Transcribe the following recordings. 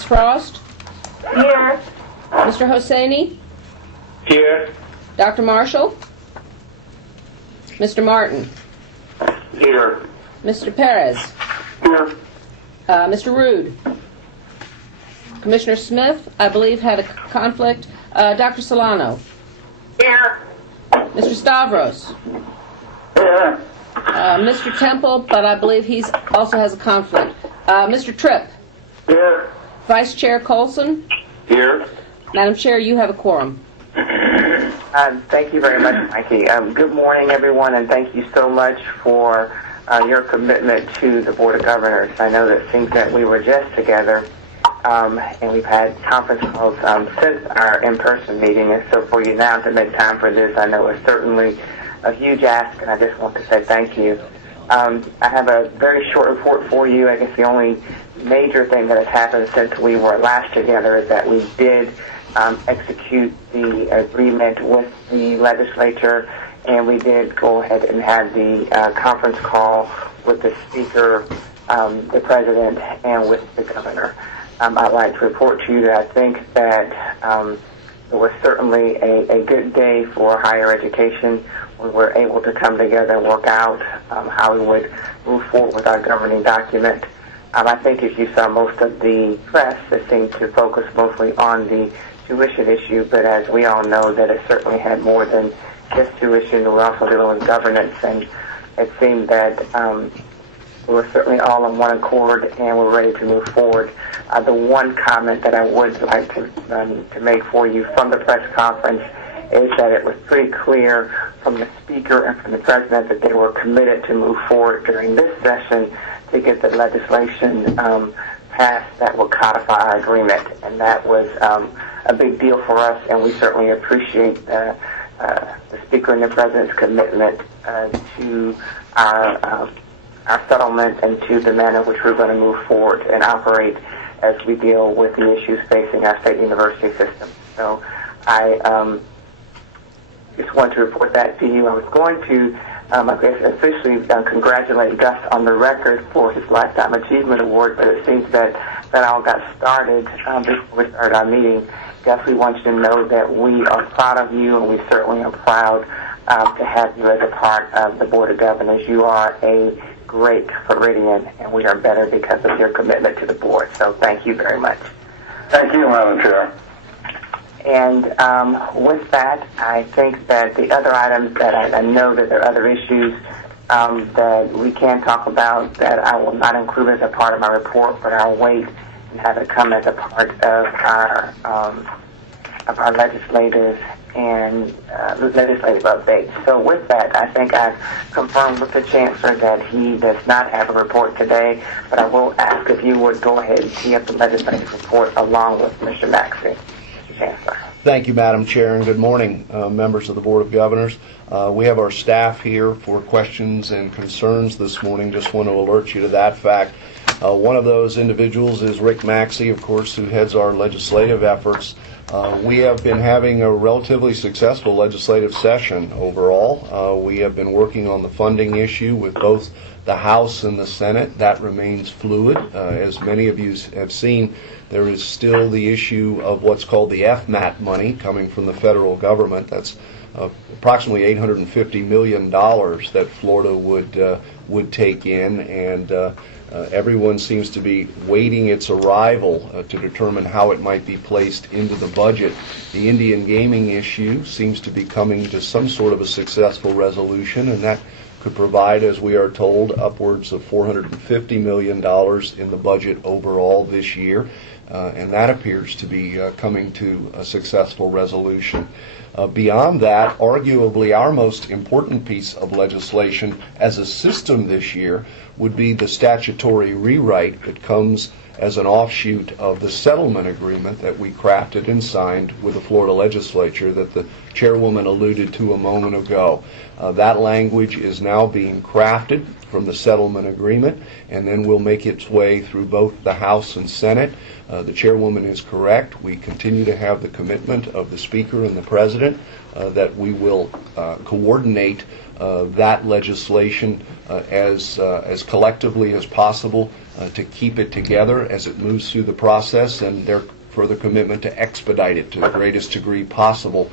Mrs. Frost? Here. Mr. Hosseini? Here. Dr. Marshall? Mr. Martin? Here. Mr. Perez? Here. Mr. Rood? Commissioner Smith, I believe, had a conflict. Dr. Solano? Here. Mr. Stavros? Here. Mr. Temple, but I believe he also has a conflict. Mr. Tripp? Here. Vice Chair Colson? Here. Madam Chair, you have a quorum. Thank you very much, Mikey. Good morning, everyone, and thank you so much for your commitment to the Board of Governors. I know that things that we were just together, and we've had conference calls since our in-person meeting, and so for you now to make time for this, I know is certainly a huge ask, and I just want to say thank you. I have a very short report for you. I guess the only major thing that has happened since we were last together is that we did execute the agreement with the legislature, and we did go ahead and have the conference call with the Speaker, the President, and with the Governor. I'd like to report to you that I think that it was certainly a good day for higher education. We were able to come together and work out how we would move forward with our governing document. I think if you saw most of the press, it seemed to focus mostly on the tuition issue, but as we all know, that it certainly had more than just tuition. We're also dealing with governance, and it seemed that we were certainly all on one accord, and we're ready to move forward. The one comment that I would like to make for you from the press conference is that it was pretty clear from the Speaker and from the President that they were committed to move forward during this session to get the legislation passed that will codify our agreement, and that was a big deal for us, and we certainly appreciate the Speaker and the President's commitment to our settlement and to the manner in which we're going to move forward and operate as we deal with the issues facing our state university system. So I just want to report that to you. I was going to, I guess, officially congratulate Gus on the record for his Lifetime Achievement Award, but it seems that all got started before we started our meeting. Gus, we want you to know that we are proud of you, and we certainly are proud to have you as a part of the Board of Governors. You are a great Floridian, and we are better because of your commitment to the board. So thank you very much. Thank you, Madam Chair. And with that, I think that the other items that I know that there are other issues that we can talk about that I will not include as a part of my report, but I'll wait and have it come as a part of our legislators and legislative updates. So with that, I think I've confirmed with the Chancellor that he does not have a report today, but I will ask if you would go ahead and tee up the legislative report along with Mr. Maxey. Mr. Chancellor. Thank you, Madam Chair, and good morning, members of the Board of Governors. We have our staff here for questions and concerns this morning. Just want to alert you to that fact. One of those individuals is Rick Maxey, of course, who heads our legislative efforts. We have been having a relatively successful legislative session overall. We have been working on the funding issue with both the House and the Senate. That remains fluid. As many of you have seen, there is still the issue of what's called the FMAT money coming from the federal government. That's approximately $850 million that Florida would take in, and everyone seems to be waiting its arrival to determine how it might be placed into the budget. The Indian gaming issue seems to be coming to some sort of a successful resolution, and that could provide, as we are told, upwards of $450 million in the budget overall this year, and that appears to be coming to a successful resolution. Beyond that, arguably our most important piece of legislation as a system this year would be the statutory rewrite that comes as an offshoot of the settlement agreement that we crafted and signed with the Florida legislature that the chairwoman alluded to a moment ago. That language is now being crafted from the settlement agreement, and then will make its way through both the House and Senate. The chairwoman is correct. We continue to have the commitment of the Speaker and the President that we will coordinate that legislation as collectively as possible to keep it together as it moves through the process, and their further commitment to expedite it to the greatest degree possible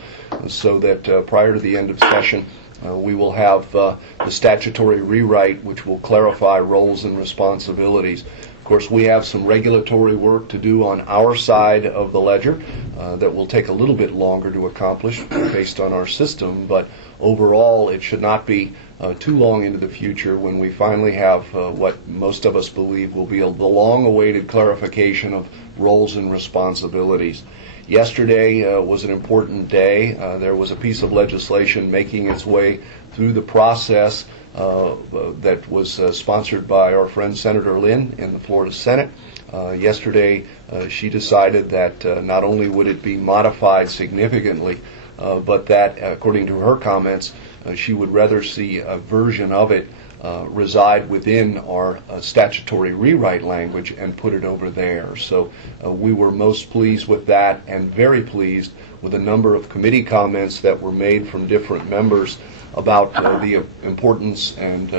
so that prior to the end of session, we will have the statutory rewrite, which will clarify roles and responsibilities. Of course, we have some regulatory work to do on our side of the ledger that will take a little bit longer to accomplish based on our system, but overall it should not be too long into the future when we finally have what most of us believe will be the long-awaited clarification of roles and responsibilities. Yesterday was an important day. There was a piece of legislation making its way through the process that was sponsored by our friend Senator Lynn in the Florida Senate. Yesterday she decided that not only would it be modified significantly, but that, according to her comments, she would rather see a version of it reside within our statutory rewrite language and put it over there. So we were most pleased with that, and very pleased with a number of committee comments that were made from different members about the importance and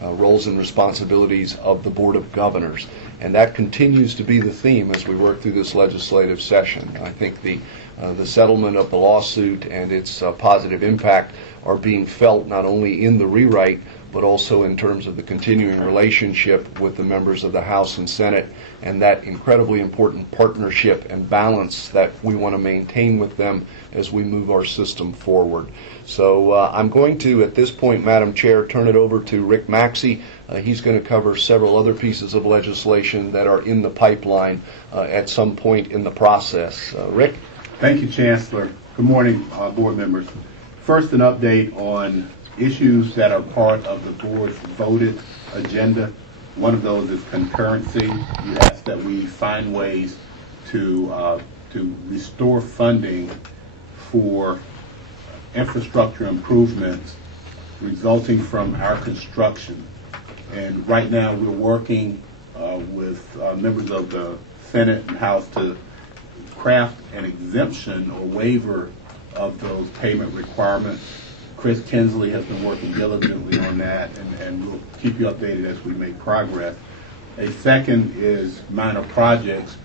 roles and responsibilities of the Board of Governors. And that continues to be the theme as we work through this legislative session. I think the settlement of the lawsuit and its positive impact are being felt not only in the rewrite, but also in terms of the continuing relationship with the members of the House and Senate, and that incredibly important partnership and balance that we want to maintain with them as we move our system forward. So I'm going to, at this point, Madam Chair, turn it over to Rick Maxey. He's going to cover several other pieces of legislation that are in the pipeline at some point in the process. Rick? Thank you, Chancellor. Good morning, board members. First, an update on issues that are part of the board's voted agenda. One of those is concurrency. You asked that we find ways to restore funding for infrastructure improvements resulting from our construction. And right now we're working with members of the Senate and House to craft an exemption or waiver of those payment requirements. Chris Kinsley has been working diligently on that, and we'll keep you updated as we make progress. A second is minor projects.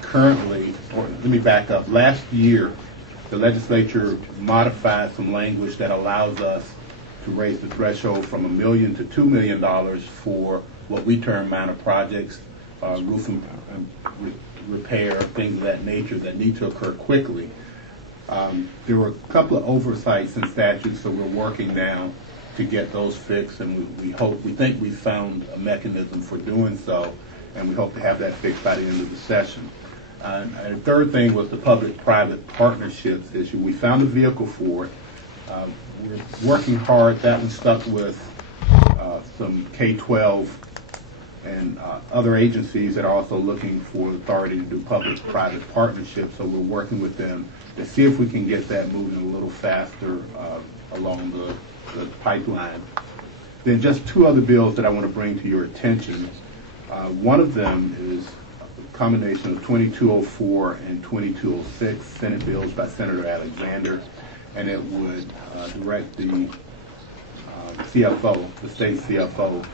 Currently, or let me back up, last year the legislature modified some language that allows us to raise the threshold from $1 million to $2 million for what we term minor projects, roof and repair, things of that nature that need to occur quickly. There were a couple of oversights in statutes, so we're working now to get those fixed, and we think we found a mechanism for doing so, and we hope to have that fixed by the end of the session. And the third thing was the public-private partnerships issue. We found a vehicle for it. We're working hard. That one stuck with some K-12 and other agencies that are also looking for authority to do public-private partnerships, so we're working with them to see if we can get that moving a little faster along the pipeline. Then just two other bills that I want to bring to your attention. One of them is a combination of 2204 and 2206 Senate bills by Senator Alexander, and it would direct the CFO, the state CFO,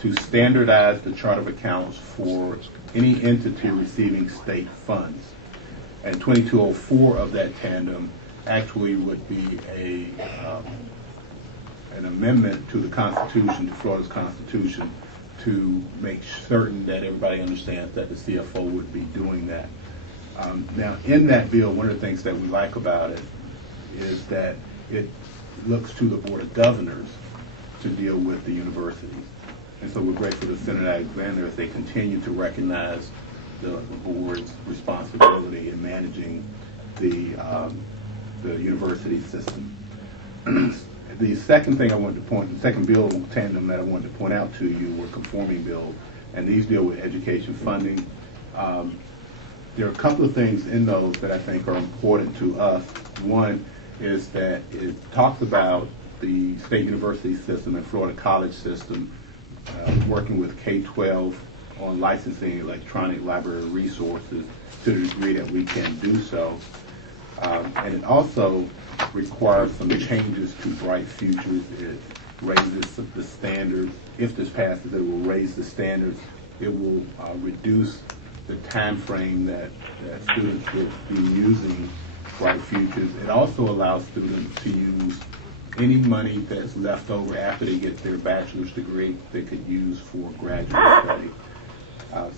to standardize the chart of accounts for any entity receiving state funds. And 2204 of that tandem actually would be an amendment to the Constitution, to Florida's Constitution, to make certain that everybody understands that the CFO would be doing that. Now, in that bill, one of the things that we like about it is that it looks to the Board of Governors to deal with the universities. And so we're grateful to Senator Alexander as they continue to recognize the board's responsibility in managing the university system. The second thing I wanted to point, the second bill tandem that I wanted to point out to you were conforming bills, and these deal with education funding. There are a couple of things in those that I think are important to us. One is that it talks about the state university system and Florida college system working with K-12 on licensing electronic library resources to the degree that we can do so. And it also requires some changes to Bright Futures. It raises the standards. If this passes, it will raise the standards It will reduce the time frame that students will be using Bright Futures. It also allows students to use any money that's left over after they get their bachelor's degree they could use for graduate study.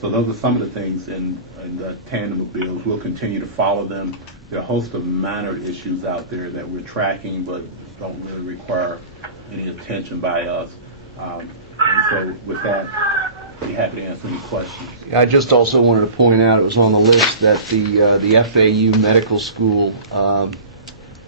So those are some of the things in the tandem of bills. We'll continue to follow them. There are a host of minor issues out there that we're tracking but don't really require any attention by us. And so with that, I'd be happy to answer any questions. I just also wanted to point out, it was on the list, that the FAU Medical School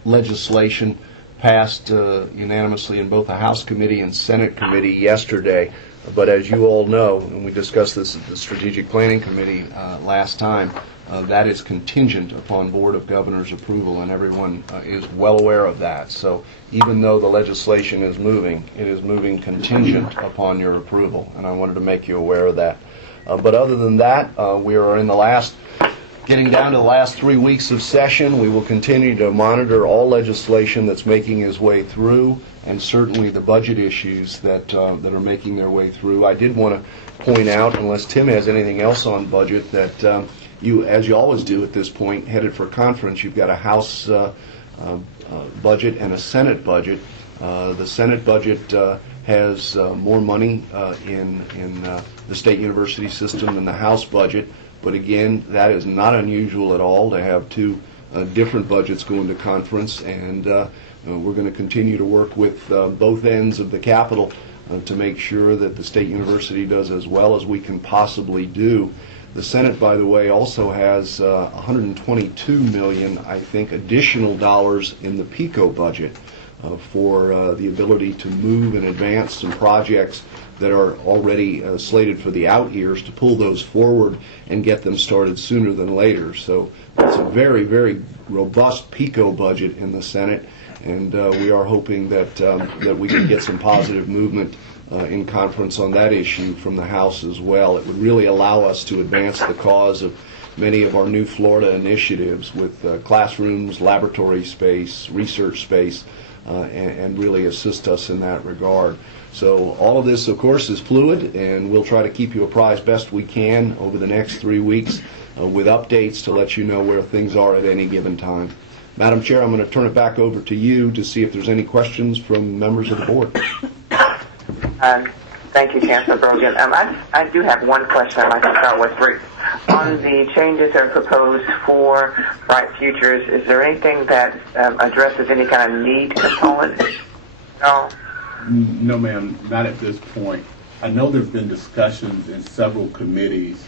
legislation passed unanimously in both the House Committee and Senate Committee yesterday. But as you all know, and we discussed this at the Strategic Planning Committee last time, that is contingent upon Board of Governors approval, and everyone is well aware of that. So even though the legislation is moving, it is moving contingent upon your approval, and I wanted to make you aware of that. But other than that, we are getting down to the last 3 weeks of session. We will continue to monitor all legislation that's making its way through, and certainly the budget issues that are making their way through. I did want to point out, unless Tim has anything else on budget, that you, as you always do at this point, headed for conference, you've got a House budget and a Senate budget. The Senate budget has more money in the state university system than the House budget. But again, that is not unusual at all to have two different budgets going to conference, and we're going to continue to work with both ends of the Capitol to make sure that the state university does as well as we can possibly do. The Senate, by the way, also has $122 million, I think, additional dollars in the PICO budget for the ability to move and advance some projects that are already slated for the out years, to pull those forward and get them started sooner than later. So it's a very, very robust PICO budget in the Senate, and we are hoping that we can get some positive movement in conference on that issue from the House as well. It would really allow us to advance the cause of many of our new Florida initiatives with classrooms, laboratory space, research space, and really assist us in that regard. So all of this, of course, is fluid, and we'll try to keep you apprised best we can over the next 3 weeks with updates to let you know where things are at any given time. Madam Chair, I'm going to turn it back over to you to see if there's any questions from members of the board. Thank you, Chancellor Brogan. I do have one question I'd like to start with, Rick. On the changes that are proposed for Bright Futures, is there anything that addresses any kind of need component? No? No, ma'am, not at this point. I know there's been discussions in several committees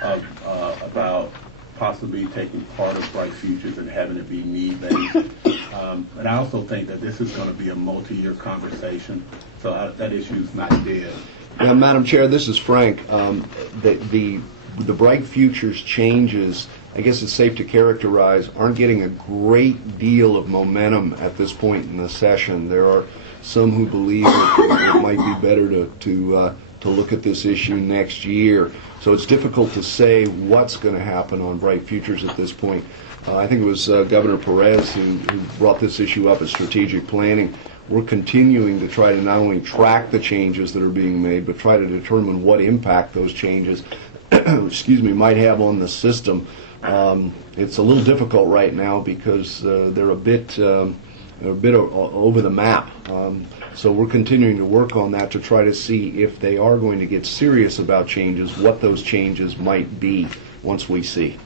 about possibly taking part of Bright Futures and having it be need-based. And I also think that this is going to be a multi-year conversation, so that issue is not dead. Yeah, Madam Chair, this is Frank. The Bright Futures changes, I guess it's safe to characterize, aren't getting a great deal of momentum at this point in the session. There are some who believe that it might be better to look at this issue next year. So it's difficult to say what's going to happen on Bright Futures at this point. I think it was Governor Perez who brought this issue up at strategic planning. We're continuing to try to not only track the changes that are being made, but try to determine what impact those changes might have on the system. It's a little difficult right now because they're a bit over the map. So we're continuing to work on that to try to see if they are going to get serious about changes, what those changes might be once we see.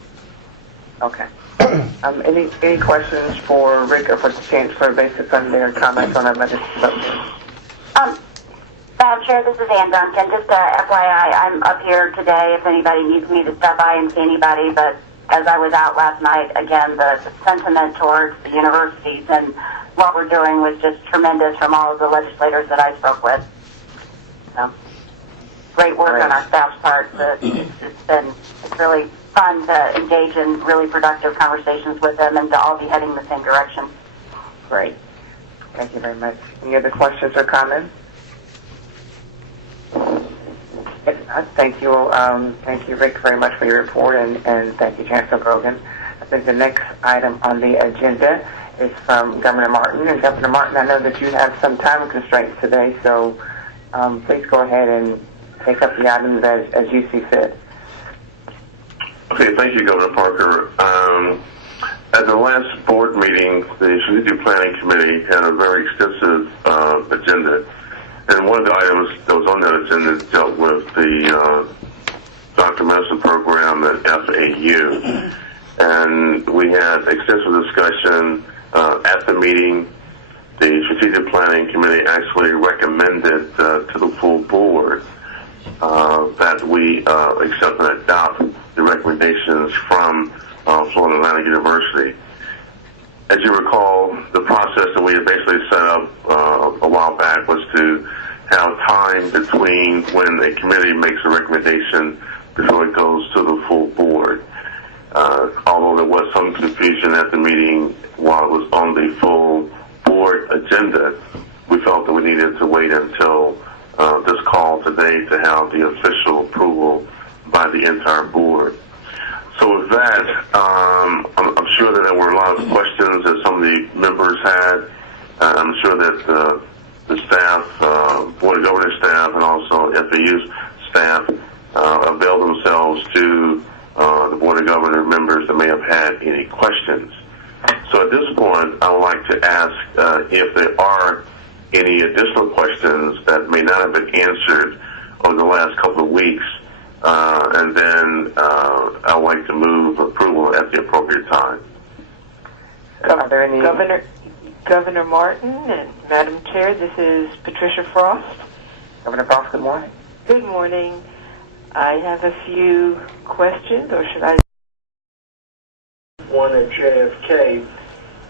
Okay. Any questions for Rick or for the Chancellor based on their comments on our legislation? Madam Chair, this is Ann Duncan. Just FYI, I'm up here today if anybody needs me to stop by and see anybody, but as I was out last night, again, the sentiment towards the universities and what we're doing was just tremendous from all of the legislators that I spoke with. So, great work on our staff's part. It's really fun to engage in really productive conversations with them and to all be heading the same direction. Great. Thank you very much. Any other questions or comments? If not, thank you, Rick, very much for your report, and thank you, Chancellor Brogan. I think the next item on the agenda is from Governor Martin. And Governor Martin, I know that you have some time constraints today, so please go ahead and take up the items as you see fit. Okay, thank you, Governor Parker. At the last board meeting, the Strategic Planning Committee had a very extensive agenda. And one of the items that was on that agenda dealt with the doctor medicine program at FAU. And we had extensive discussion at the meeting. The Strategic Planning Committee actually recommended to the full board that we accept and adopt the recommendations from Florida Atlantic University. As you recall, the process that we had basically set up a while back was to have time between when a committee makes a recommendation before it goes to the full board. Although there was some confusion at the meeting while it was on the full board agenda, we felt that we needed to wait until this call today to have the official approval by the entire board. So with that, I'm sure that there were a lot of questions that some of the members had. I'm sure that the staff, Board of Governors staff, and also FAU's staff availed themselves to the Board of Governors members that may have had any questions. So at this point, I would like to ask if there are any additional questions that may not have been answered over the last couple of weeks, and then I would like to move approval at the appropriate time. Are there any... Governor Martin and Madam Chair, this is Patricia Frost. Governor Frost, good morning. Good morning. I have a few questions, or should I? One at JFK.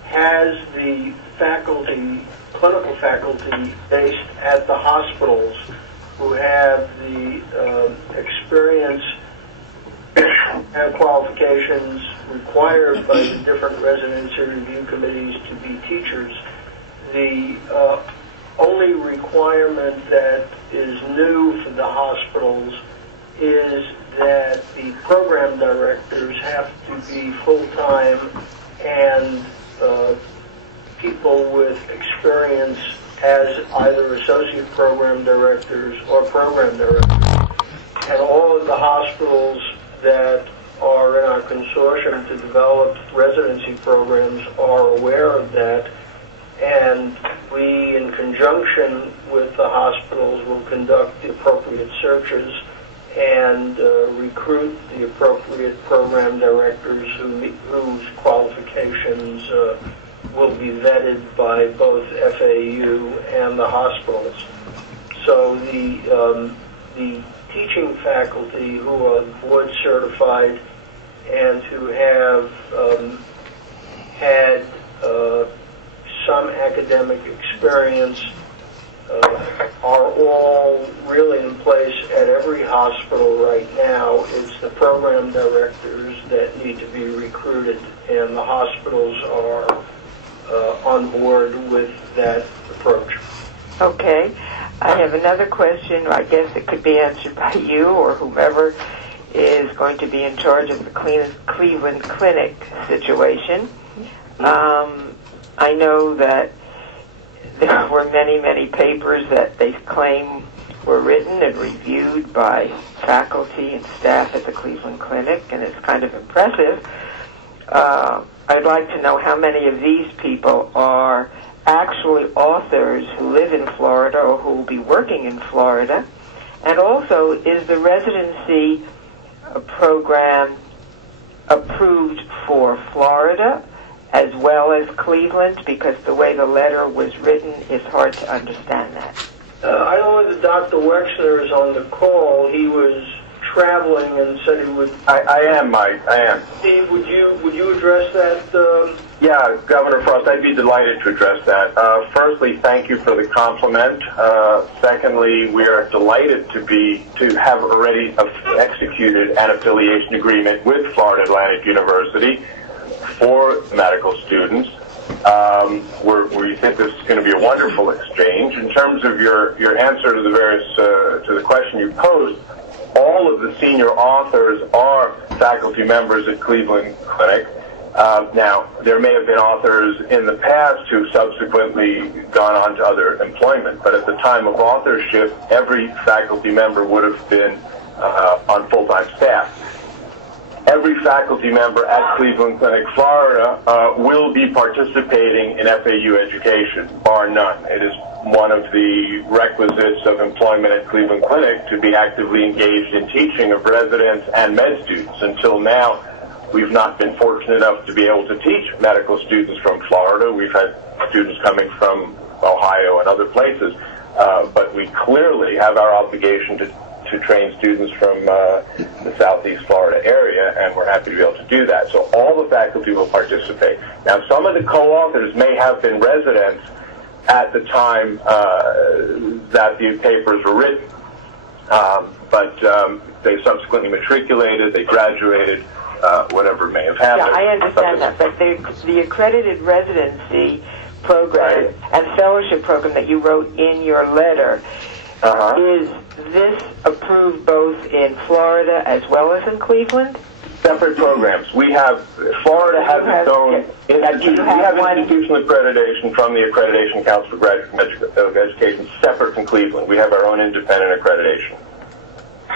Has the faculty, clinical faculty based at the hospitals who have the experience and qualifications required by the different residency review committees to be teachers, the only requirement that is new for the hospitals is that the program directors have to be full-time and people with experience as either associate program directors or program directors. And all of the hospitals that are in our consortium to develop residency programs are aware of that, and we, in conjunction with the hospitals, will conduct the appropriate searches and recruit the appropriate program directors whose qualifications will be vetted by both FAU and the hospitals. So the teaching faculty who are board certified and who have had some academic experience are all really in place at every hospital right now. It's the program directors that need to be recruited, and the hospitals are on board with that approach. Okay. I have another question. I guess it could be answered by you or whomever is going to be in charge of the Cleveland Clinic situation. I know that there were many, many papers that they claim were written and reviewed by faculty and staff at the Cleveland Clinic, and it's kind of impressive. I'd like to know how many of these people are actually authors who live in Florida or who will be working in Florida. And also, is the residency program approved for Florida as well as Cleveland? Because the way the letter was written, it's hard to understand that. I don't know that Dr. Wexner is on the call. He was traveling and said he would... I am, Mike. I am. Steve, would you address that? Yeah, Governor Frost, I'd be delighted to address that. Firstly, thank you for the compliment. Secondly, we are delighted to have already executed an affiliation agreement with Florida Atlantic University for medical students. We think this is going to be a wonderful exchange. In terms of your answer to the question you posed, all of the senior authors are faculty members at Cleveland Clinic. Now, there may have been authors in the past who subsequently gone on to other employment, but at the time of authorship, every faculty member would have been on full-time staff. Every faculty member at Cleveland Clinic, Florida, will be participating in FAU education, bar none. It is one of the requisites of employment at Cleveland Clinic to be actively engaged in teaching of residents and med students. Until now, we've not been fortunate enough to be able to teach medical students from Florida. We've had students coming from Ohio and other places, but we clearly have our obligation to train students from the Southeast Florida area, and we're happy to be able to do that. So all the faculty will participate. Now, some of the co-authors may have been residents at the time that the papers were written, but they subsequently matriculated, they graduated, whatever may have happened. Yeah, I understand that, but the accredited residency program and fellowship program that you wrote in your letter, is this approved both in Florida as well as in Cleveland? Separate programs. We have, Florida has its own, we have institutional accreditation from the Accreditation Council for Graduate Education, separate from Cleveland. We have our own independent accreditation.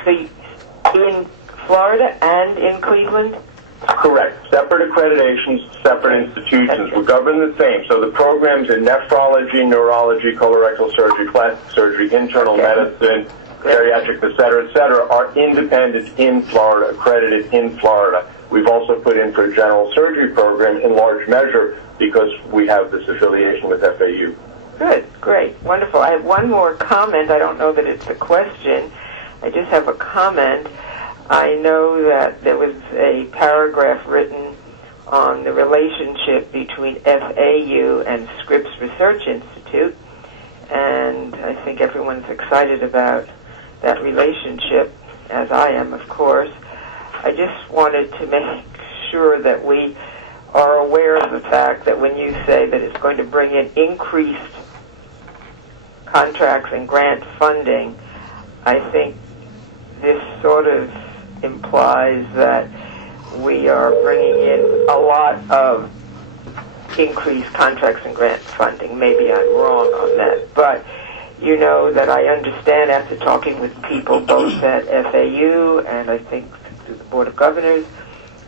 So in Florida and in Cleveland? Correct. Separate accreditations, separate institutions. We're governed the same. So the programs in nephrology, neurology, colorectal surgery, plastic surgery, internal medicine, bariatric, et cetera, are independent in Florida, accredited in Florida. We've also put in for a general surgery program in large measure because we have this affiliation with FAU. Good, great, wonderful. I have one more comment. I don't know that it's a question. I just have a comment. I know that there was a paragraph written on the relationship between FAU and Scripps Research Institute, and I think everyone's excited about that relationship, as I am, of course. I just wanted to make sure that we are aware of the fact that when you say that it's going to bring in increased contracts and grant funding, I think this sort of implies that we are bringing in a lot of increased contracts and grant funding. Maybe I'm wrong on that, but you know that I understand after talking with people both at FAU and I think through the Board of Governors,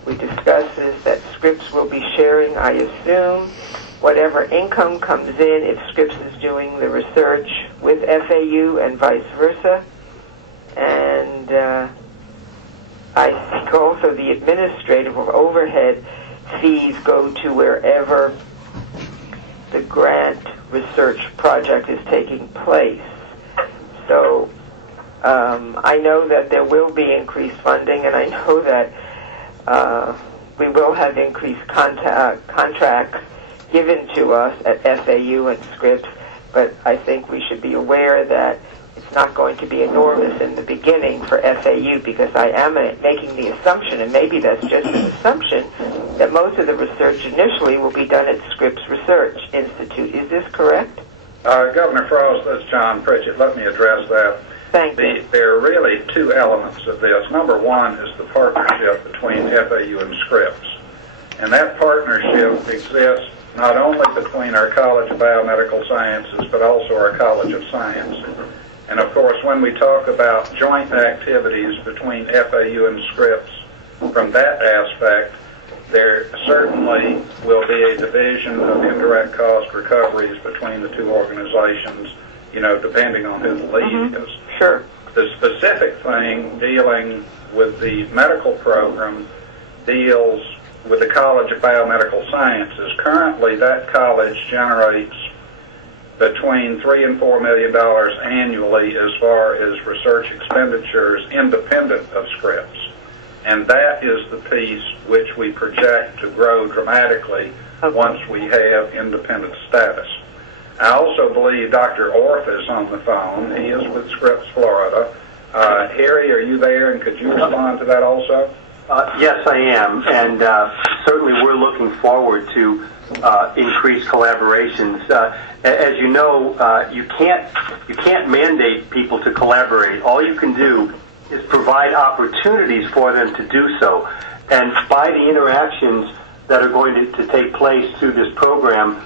we discussed this, that Scripps will be sharing, I assume, whatever income comes in if Scripps is doing the research with FAU and vice versa. And I think also the administrative or overhead fees go to wherever the grant research project is taking place. So I know that there will be increased funding, and I know that we will have increased contracts given to us at FAU and Scripps, but I think we should be aware that it's not going to be enormous in the beginning for FAU, because I am making the assumption, and maybe that's just an assumption, that most of the research initially will be done at Scripps Research Institute. Is this correct? Governor Frost, this is John Pritchett. Let me address that. Thank you. There are really two elements of this. Number one is the partnership between FAU and Scripps. And that partnership exists not only between our College of Biomedical Sciences, but also our College of Science. And of course, when we talk about joint activities between FAU and Scripps, from that aspect, there certainly will be a division of indirect cost recoveries between the two organizations, you know, depending on who the lead is. Sure. The specific thing dealing with the medical program deals with the College of Biomedical Sciences. Currently, that college generates between $3 and $4 million annually as far as research expenditures independent of Scripps. And that is the piece which we project to grow dramatically once we have independent status. I also believe Dr. Orff is on the phone. He is with Scripps, Florida. Harry, are you there, and could you respond to that also? Yes, I am, and certainly we're looking forward to increased collaborations. As you know, you can't mandate people to collaborate. All you can do is provide opportunities for them to do so. And by the interactions that are going to take place through this program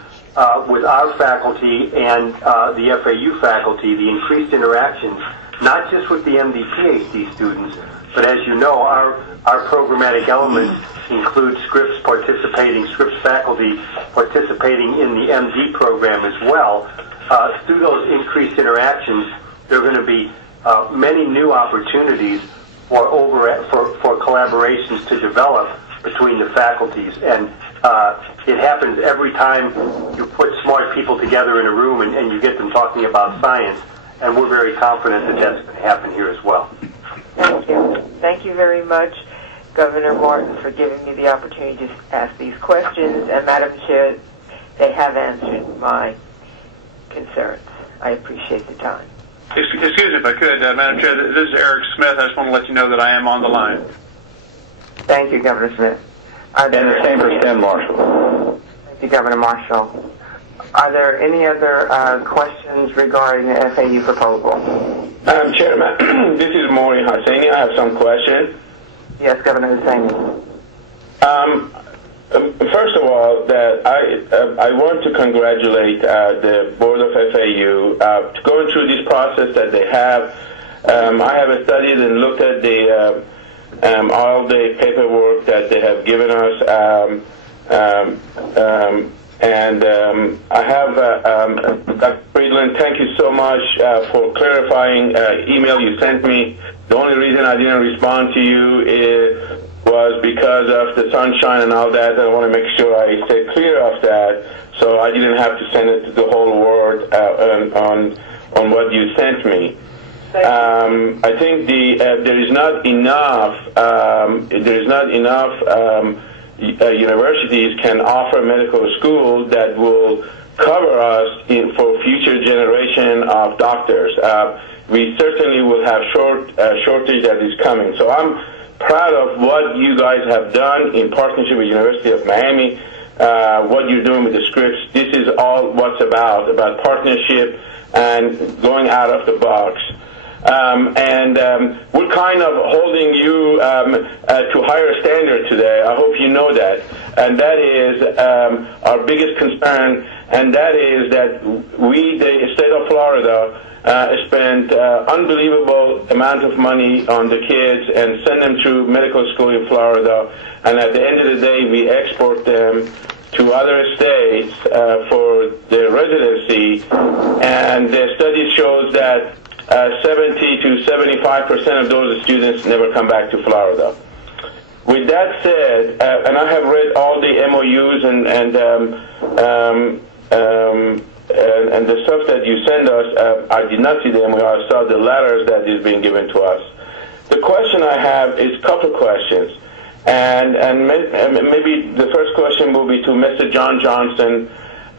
with our faculty and the FAU faculty, the increased interactions, not just with the MD PhD students, but as you know, our programmatic elements include Scripps faculty participating in the MD program as well. Through those increased interactions, there are going to be many new opportunities for collaborations to develop between the faculties, and it happens every time you put smart people together in a room and you get them talking about science, and we're very confident that that's going to happen here as well. Thank you. Thank you very much, Governor Martin, for giving me the opportunity to ask these questions, and Madam Chair, they have answered my concerns. I appreciate the time. Excuse me if I could, Madam Chair, this is Eric Smith. I just want to let you know that I am on the line. Thank you, Governor Smith. And the same for Tim Marshall. Thank you, Governor Marshall. Are there any other questions regarding the FAU proposal? Madam Chairman, this is Maureen Hosseini. I have some questions. Yes, Governor Husseini. First of all, that I want to congratulate the Board of FAU to going through this process that they have. I have studied and looked at the all the paperwork that they have given us, I have Dr. Friedland, thank you so much for clarifying email you sent me. The only reason I didn't respond to you was because of the sunshine and all that. I want to make sure I stay clear of that, so I didn't have to send it to the whole world on what you sent me. I think there is not enough. Universities can offer medical school that will cover us for future generation of doctors. We certainly will have shortage that is coming. So I'm proud of what you guys have done in partnership with University of Miami, what you're doing with the Scripps. This is all what's about partnership and going out of the box. We're kind of holding you to higher standard today. I hope you know that. And that is our biggest concern, and that is that we, the state of Florida, spent unbelievable amount of money on the kids and send them through medical school in Florida, and at the end of the day, we export them to other states for their residency, and the study shows that 70 to 75% of those students never come back to Florida. With that said, and I have read all the MOUs and the stuff that you send us. I did not see the MOU. I saw the letters that is being given to us. The question I have is a couple questions, and maybe the first question will be to Mr. John Johnson.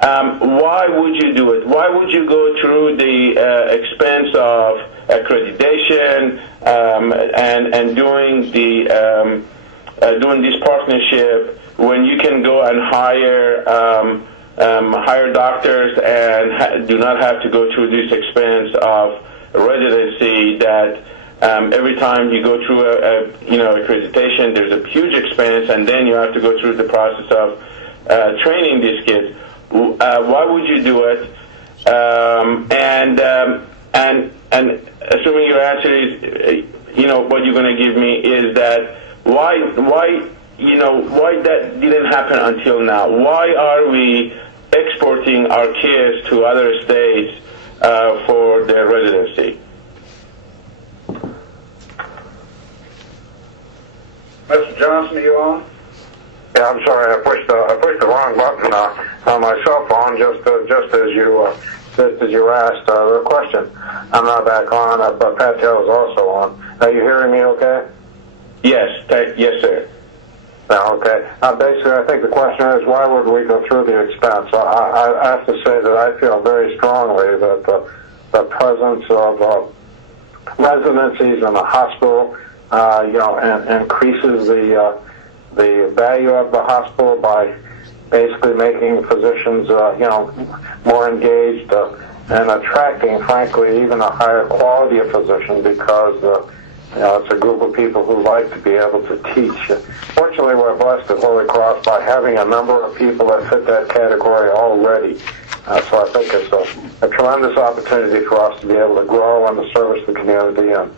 Why would you do it? Why would you go through the expense of accreditation and doing this partnership when you can go and hire doctors and do not have to go through this expense of residency that every time you go through accreditation, there's a huge expense, and then you have to go through the process of training these kids. Why would you do it? And assuming your answer is, what you're going to give me is that why that didn't happen until now? Why are we exporting our kids to other states for their residency? Mr. Johnson, are you on? Yeah, I'm sorry. I pushed the wrong button on my cell phone just as you asked the question. I'm not back on, but Pat Taylor is also on. Are you hearing me okay? Yes, yes, sir. Okay. Basically, I think the question is, why would we go through the expense? I have to say that I feel very strongly that the presence of residencies in the hospital, increases the value of the hospital by basically making physicians, more engaged and attracting, frankly, even a higher quality of physician because it's a group of people who like to be able to teach. Fortunately, we're blessed at Holy Cross by having a number of people that fit that category already. So I think it's a tremendous opportunity for us to be able to grow and to service the community. And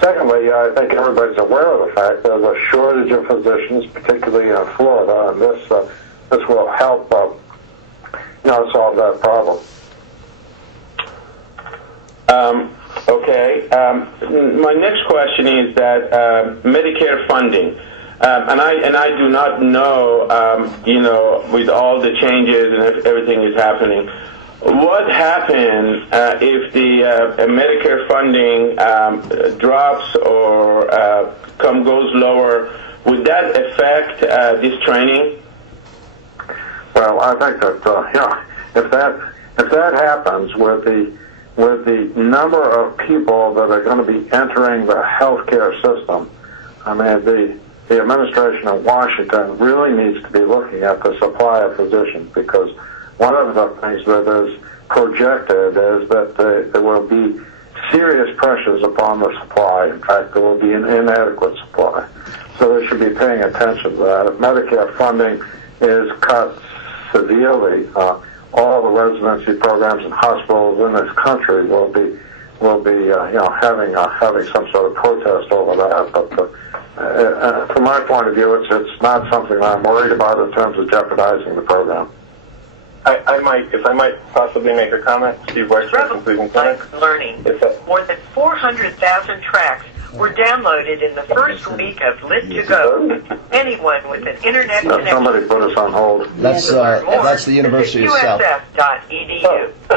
secondly, I think everybody's aware of the fact there's a shortage of physicians, particularly in Florida, and this will help solve that problem. Okay. My next question is that Medicare funding, and I do not know, with all the changes and everything is happening, what happens if the Medicare funding drops or goes lower? Would that affect this training? Well, I think that if that happens with the number of people that are going to be entering the healthcare system, I mean, the administration of Washington really needs to be looking at the supply of physicians, because one of the things that is projected is that there will be serious pressures upon the supply. In fact, there will be an inadequate supply. So they should be paying attention to that. If Medicare funding is cut severely, all the residency programs and hospitals in this country will be having some sort of protest over that. But from my point of view, it's not something I'm worried about in terms of jeopardizing the program. If I might possibly make a comment, Steve Weiss from Cleveland Clinic. Learning. More than 400,000 tracks were downloaded in the first week of Lit to Go. Anyone with an internet connection. Somebody put us on hold. That's the university itself. USF.edu. I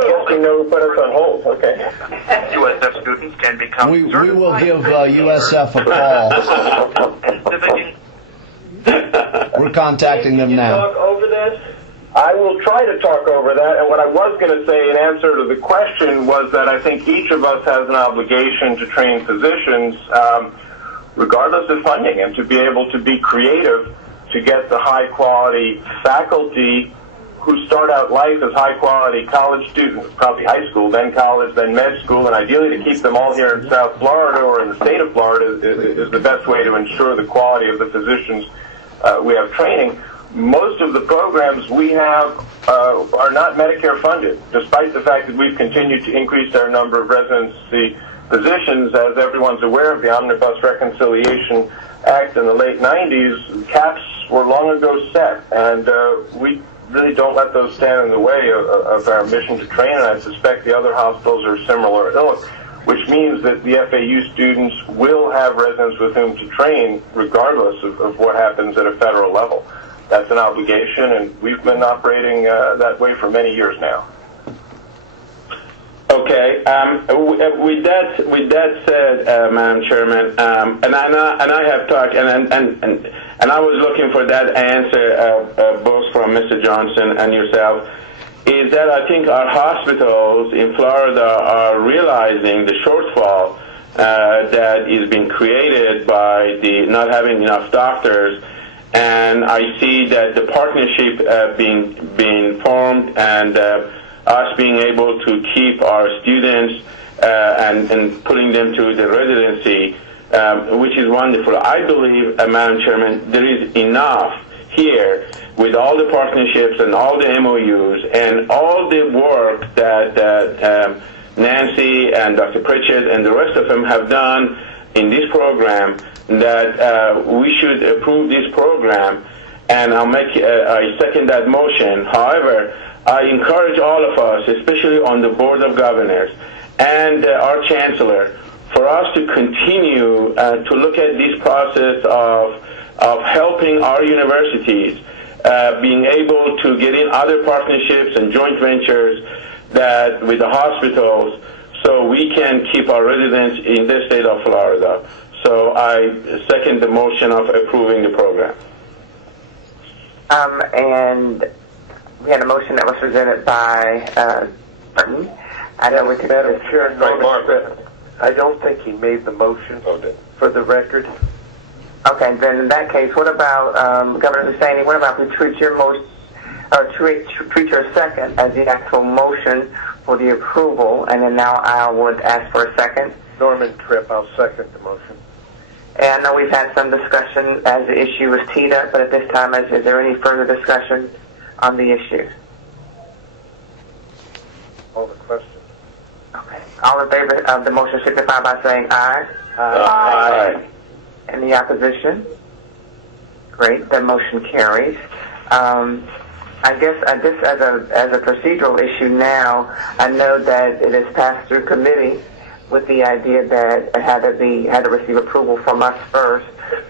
guess we know who put us on hold. Okay. USF students can become We will give USF a call. We're contacting them now. Talk over this? I will try to talk over that, and what I was going to say in answer to the question was that I think each of us has an obligation to train physicians, regardless of funding, and to be able to be creative to get the high-quality faculty who start out life as high-quality college students, probably high school, then college, then med school, and ideally to keep them all here in South Florida or in the state of Florida is the best way to ensure the quality of the physicians we have training. Most of the programs we have are not Medicare funded, despite the fact that we've continued to increase our number of residency physicians. As everyone's aware of the Omnibus Reconciliation Act in the late 90s, caps were long ago set, and we really don't let those stand in the way of our mission to train, and I suspect the other hospitals are similar ilk, which means that the FAU students will have residents with whom to train regardless of what happens at a federal level. That's an obligation, and we've been operating that way for many years now. Okay. With that said, Madam Chairman, and I have talked, and I was looking for that answer both from Mr. Johnson and yourself, is that I think our hospitals in Florida are realizing the shortfall that is being created by the not having enough doctors. And I see that the partnership being formed, and us being able to keep our students and putting them to the residency, which is wonderful. I believe, Madam Chairman, there is enough here with all the partnerships and all the MOUs and all the work that Nancy and Dr. Pritchett and the rest of them have done in this program, that we should approve this program, and I second that motion. However, I encourage all of us, especially on the Board of Governors and our Chancellor, for us to continue to look at this process of helping our universities being able to get in other partnerships and joint ventures that with the hospitals, so we can keep our residents in the state of Florida. So I second the motion of approving the program. And we had a motion that was presented by Martin. I know we could. Madam Chair, I don't think he made the motion for the record. Okay, then in that case, what about Governor Hussaini? What about we treat your motion, or treat your second as the actual motion for the approval, and then now I would ask for a second. Norman Tripp, I'll second the motion. And I know we've had some discussion as the issue was teed up, but at this time, is there any further discussion on the issue? All the questions. Okay. All in favor of the motion signify by saying aye. Aye. Any opposition? Great, the motion carries. I guess just as a procedural issue now, I know that it is passed through committee with the idea that it had to receive approval from us first.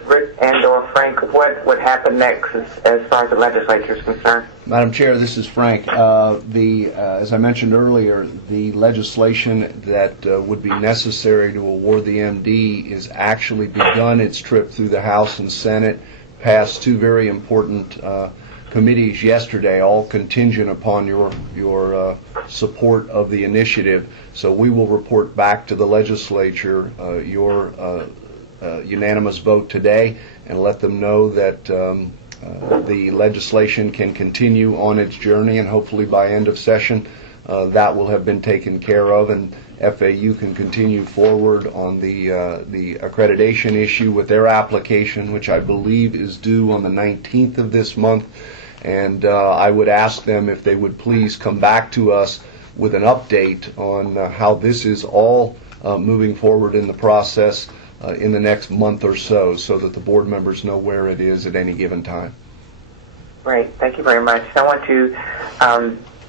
Rick and or Frank, what would happen next as far as the legislature is concerned? Madam Chair, this is Frank. As I mentioned earlier, the legislation that would be necessary to award the MD is actually begun its trip through the House and Senate, passed two very important committees yesterday, all contingent upon your support of the initiative. So we will report back to the legislature your unanimous vote today and let them know that the legislation can continue on its journey, and hopefully by end of session that will have been taken care of, and FAU can continue forward on the accreditation issue with their application, which I believe is due on the 19th of this month. And I would ask them if they would please come back to us with an update on how this is all moving forward in the process in the next month or so that the board members know where it is at any given time. Great, thank you very much. I want to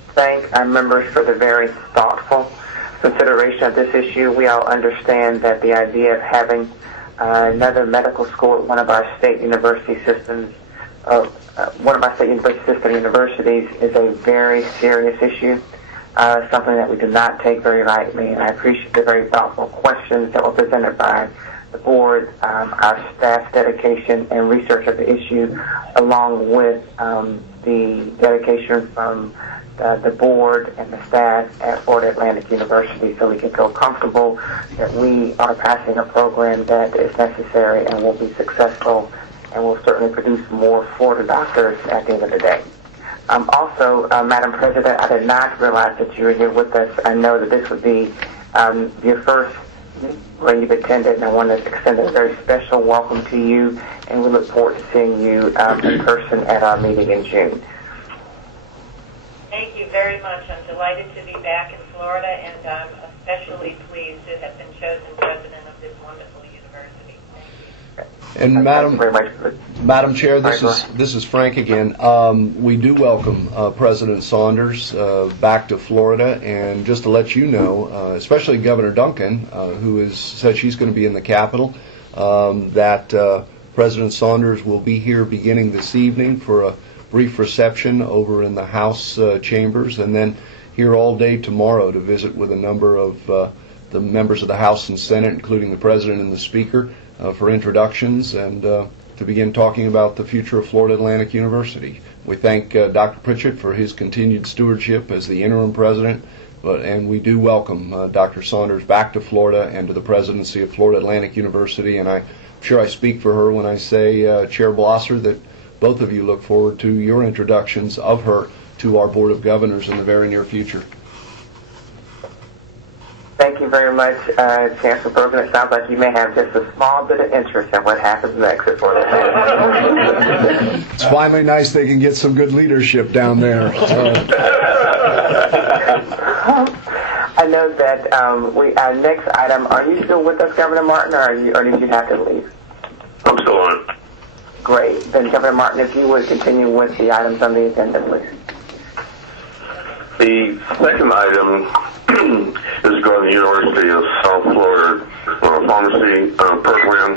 thank our members for the very thoughtful consideration of this issue. We all understand that the idea of having another medical school at one of our state university systems, universities, is a very serious issue. Something that we do not take very lightly, and I appreciate the very thoughtful questions that were presented by the board, our staff's dedication and research of the issue, along with the dedication from the board and the staff at Florida Atlantic University, so we can feel comfortable that we are passing a program that is necessary and will be successful and will certainly produce more Florida doctors at the end of the day. Also, Madam President, I did not realize that you were here with us. I know that this would be your first where you've attended, and I want to extend a very special welcome to you, and we look forward to seeing you in person at our meeting in June. Thank you very much. I'm delighted to be back in Florida, and I'm especially pleased to have been chosen president of this wonderful university. Thank you. And Madam Chair, this is Frank again. We do welcome President Saunders back to Florida, and just to let you know, especially Governor Duncan, who has said she's going to be in the Capitol, that President Saunders will be here beginning this evening for a brief reception over in the House chambers, and then here all day tomorrow to visit with a number of the members of the House and Senate, including the President and the Speaker, for introductions and to begin talking about the future of Florida Atlantic University. We thank Dr. Pritchett for his continued stewardship as the interim president, and we do welcome Dr. Saunders back to Florida and to the presidency of Florida Atlantic University, and I'm sure I speak for her when I say, Chair Blosser, that both of you look forward to your introductions of her to our Board of Governors in the very near future. Thank you very much, Chancellor Bergen. It sounds like you may have just a small bit of interest in what happens next at Florida Atlantic. It's finally nice they can get some good leadership down there. I know that our next item, are you still with us, Governor Martin, or did you have to leave? I'm still on. Great. Then, Governor Martin, if you would continue with the items on the agenda, please. The second item is regarding the University of South Florida pharmacy program.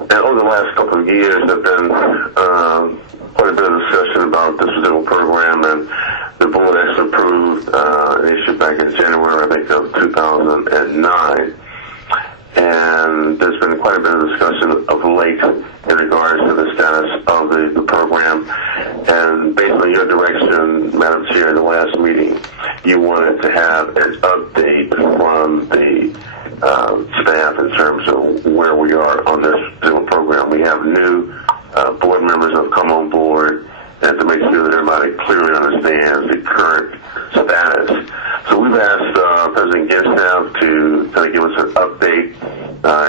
And over the last couple of years, there have been quite a bit of discussion about this particular program, and the board actually approved an issue back in January, I think, of 2009. And there's been quite a bit of discussion of late in regards to the status of the program. And based on your direction, Madam Chair, in the last meeting, you wanted to have an update from the staff in terms of where we are on this particular program. We have new board members that have come on board, and to make sure that everybody clearly understands the current status. So we've asked President Ginstaff to kind of give us an update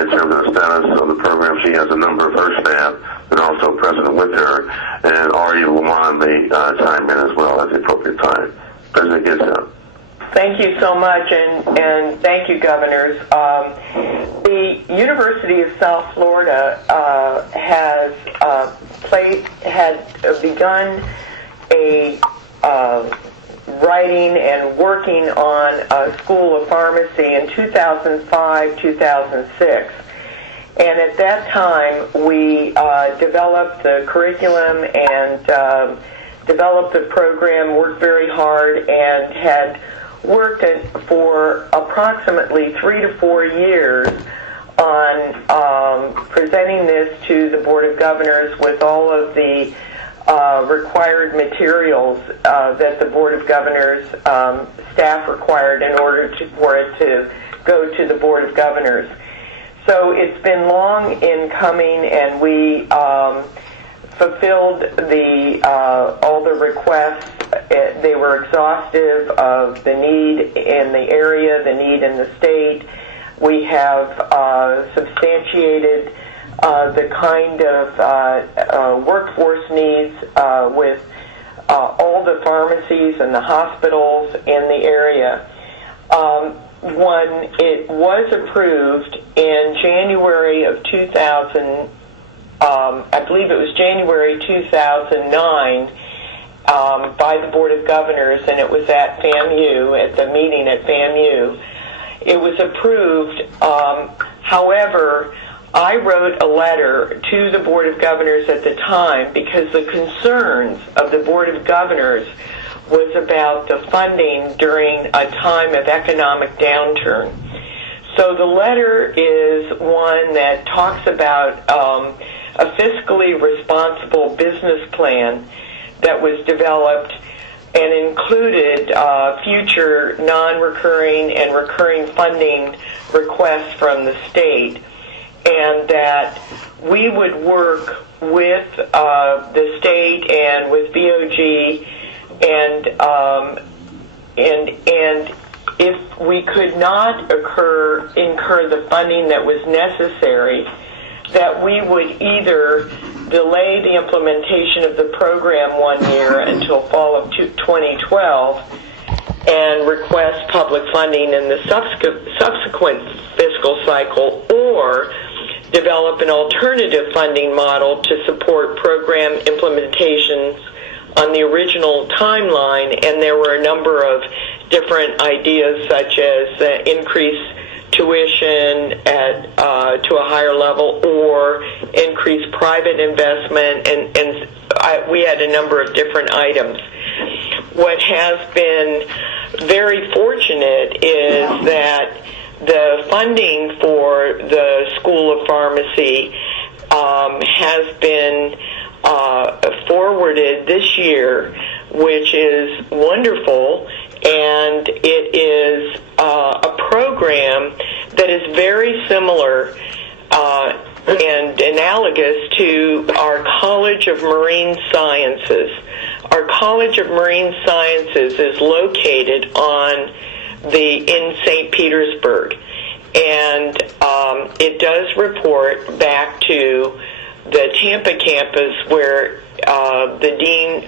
in terms of the status of the program. She has a number of her staff, and also President with her, and Ari Lamont may chime in as well at the appropriate time. President Ginstaff. Thank you so much, and thank you, Governors. The University of South Florida had begun a writing and working on a school of pharmacy in 2005-2006. And at that time, we developed the curriculum and developed the program, worked very hard, and had worked for approximately 3 to 4 years on presenting this to the Board of Governors with all of the required materials that the Board of Governors staff required in order for it to go to the Board of Governors. So it's been long in coming, and we fulfilled all the requests. They were exhaustive of the need in the area, the need in the state. We have substantiated the kind of workforce needs with all the pharmacies and the hospitals in the area. When it was approved in January of 2000, I believe it was January 2009, by the Board of Governors, and it was at FAMU, at the meeting at FAMU. It was approved. However, I wrote a letter to the Board of Governors at the time because the concerns of the Board of Governors was about the funding during a time of economic downturn. So the letter is one that talks about a fiscally responsible business plan that was developed and included future non-recurring and recurring funding requests from the state, and that we would work with the state and with BOG, and if we could not incur the funding that was necessary, that we would either delay the implementation of the program 1 year until fall of 2012 and request public funding in the subsequent fiscal cycle, or develop an alternative funding model to support program implementations on the original timeline. And there were a number of different ideas, such as increase tuition to a higher level, or increase private investment, and we had a number of different items. What has been very fortunate is that the funding for the School of Pharmacy has been forwarded this year, which is wonderful, and it is a program that is very similar and analogous to our College of Marine Sciences. Our College of Marine Sciences is located in St. Petersburg, and it does report back to the Tampa campus, where the dean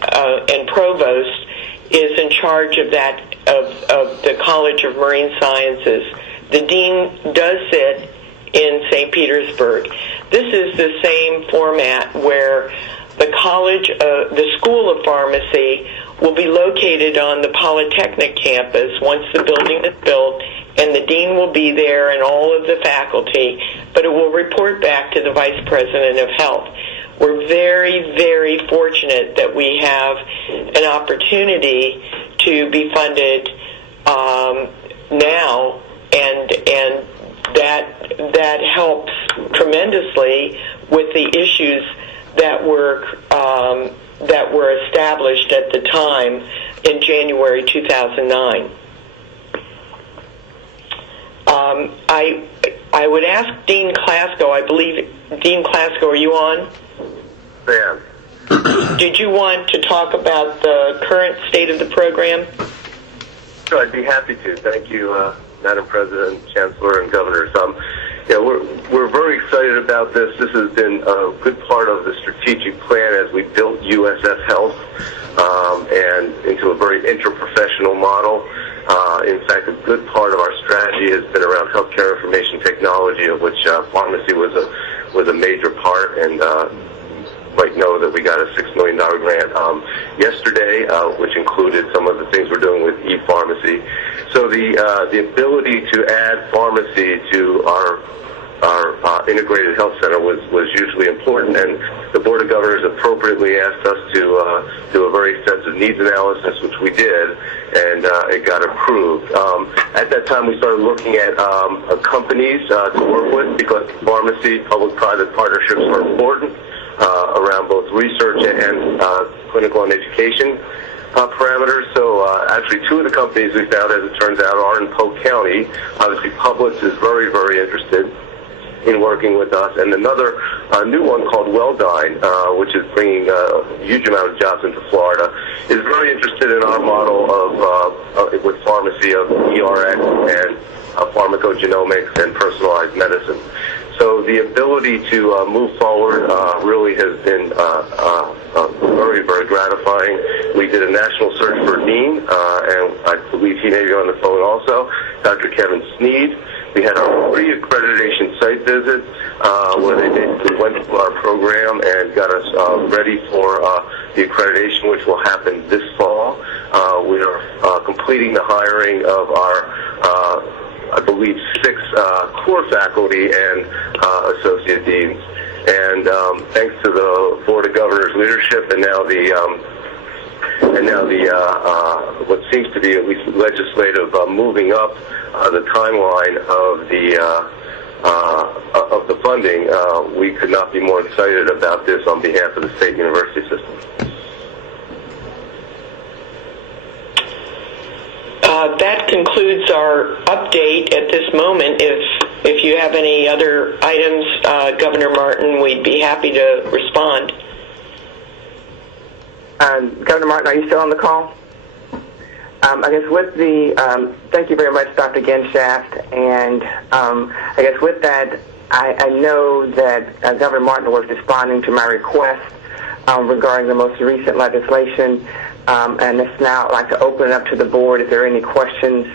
and provost is in charge of the College of Marine Sciences. The dean does sit in St. Petersburg. This is the same format where the School of Pharmacy will be located on the Polytechnic campus once the building is built, and the dean will be there and all of the faculty, but it will report back to the Vice President of Health. We're very, very fortunate that we have an opportunity to be funded now, and that helps tremendously with the issues that were established at the time in January 2009. I would ask Dean Klasko. I believe, Dean Klasko, are you on? Sam. Did you want to talk about the current state of the program? Sure, I'd be happy to. Thank you, Madam President, Chancellor, and Governors. We're very excited about this. This has been a good part of the strategic plan as we built USF Health and into a very interprofessional model. In fact, a good part of our strategy has been around healthcare information technology, of which pharmacy was a major part, and might know that we got a $6 million grant yesterday, which included some of the things we're doing with e-pharmacy. So the ability to add pharmacy to our integrated health center was hugely important, and the Board of Governors appropriately asked us to do a very extensive needs analysis, which we did, and it got approved. At that time, we started looking at companies to work with, because pharmacy, public-private partnerships are important around both research and clinical and education parameters. So actually, two of the companies we found, as it turns out, are in Polk County. Obviously, Publix is very, very interested in working with us, and another new one called Welldyne, which is bringing a huge amount of jobs into Florida, is very interested in our model of with pharmacy of ERX and pharmacogenomics and personalized medicine. So the ability to move forward really has been very, very gratifying. We did a national search for Dean, and I believe he may be on the phone also, Dr. Kevin Sneed. We had our pre-accreditation site visit where they basically went through our program and got us ready for the accreditation, which will happen this fall. We are completing the hiring of our I believe 6 core faculty and associate deans. And thanks to the Board of Governors leadership and now the what seems to be at least legislative moving up the timeline of the funding, we could not be more excited about this on behalf of the state university system. That concludes our update at this moment. If you have any other items, Governor Martin, we'd be happy to respond. Governor Martin, are you still on the call? I guess with the, thank you very much, Dr. Genshaft, and I guess with that, I know that Governor Martin was responding to my request regarding the most recent legislation, and it's now I'd like to open it up to the board if there are any questions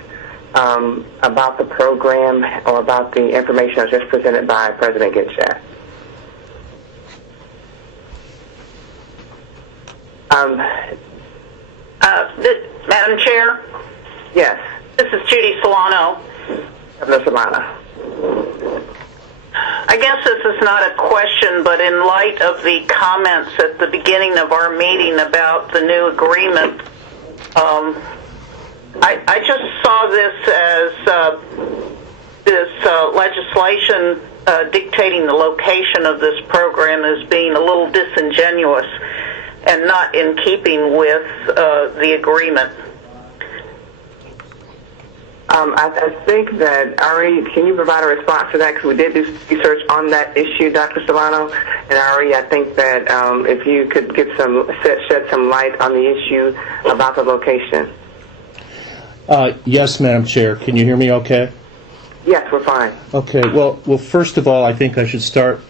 about the program or about the information that was just presented by President Genshaft. Madam Chair? Yes. This is Judy Solano. Governor Solano. I guess this is not a question, but in light of the comments at the beginning of our meeting about the new agreement, I just saw this as legislation dictating the location of this program as being a little disingenuous and not in keeping with the agreement. I think that, Ari, can you provide a response to that? Because we did do research on that issue, Dr. Solano. And Ari, I think that if you could give shed some light on the issue about the location. Yes, Madam Chair. Can you hear me okay? Yes, we're fine. Okay. Well, first of all, I think I should start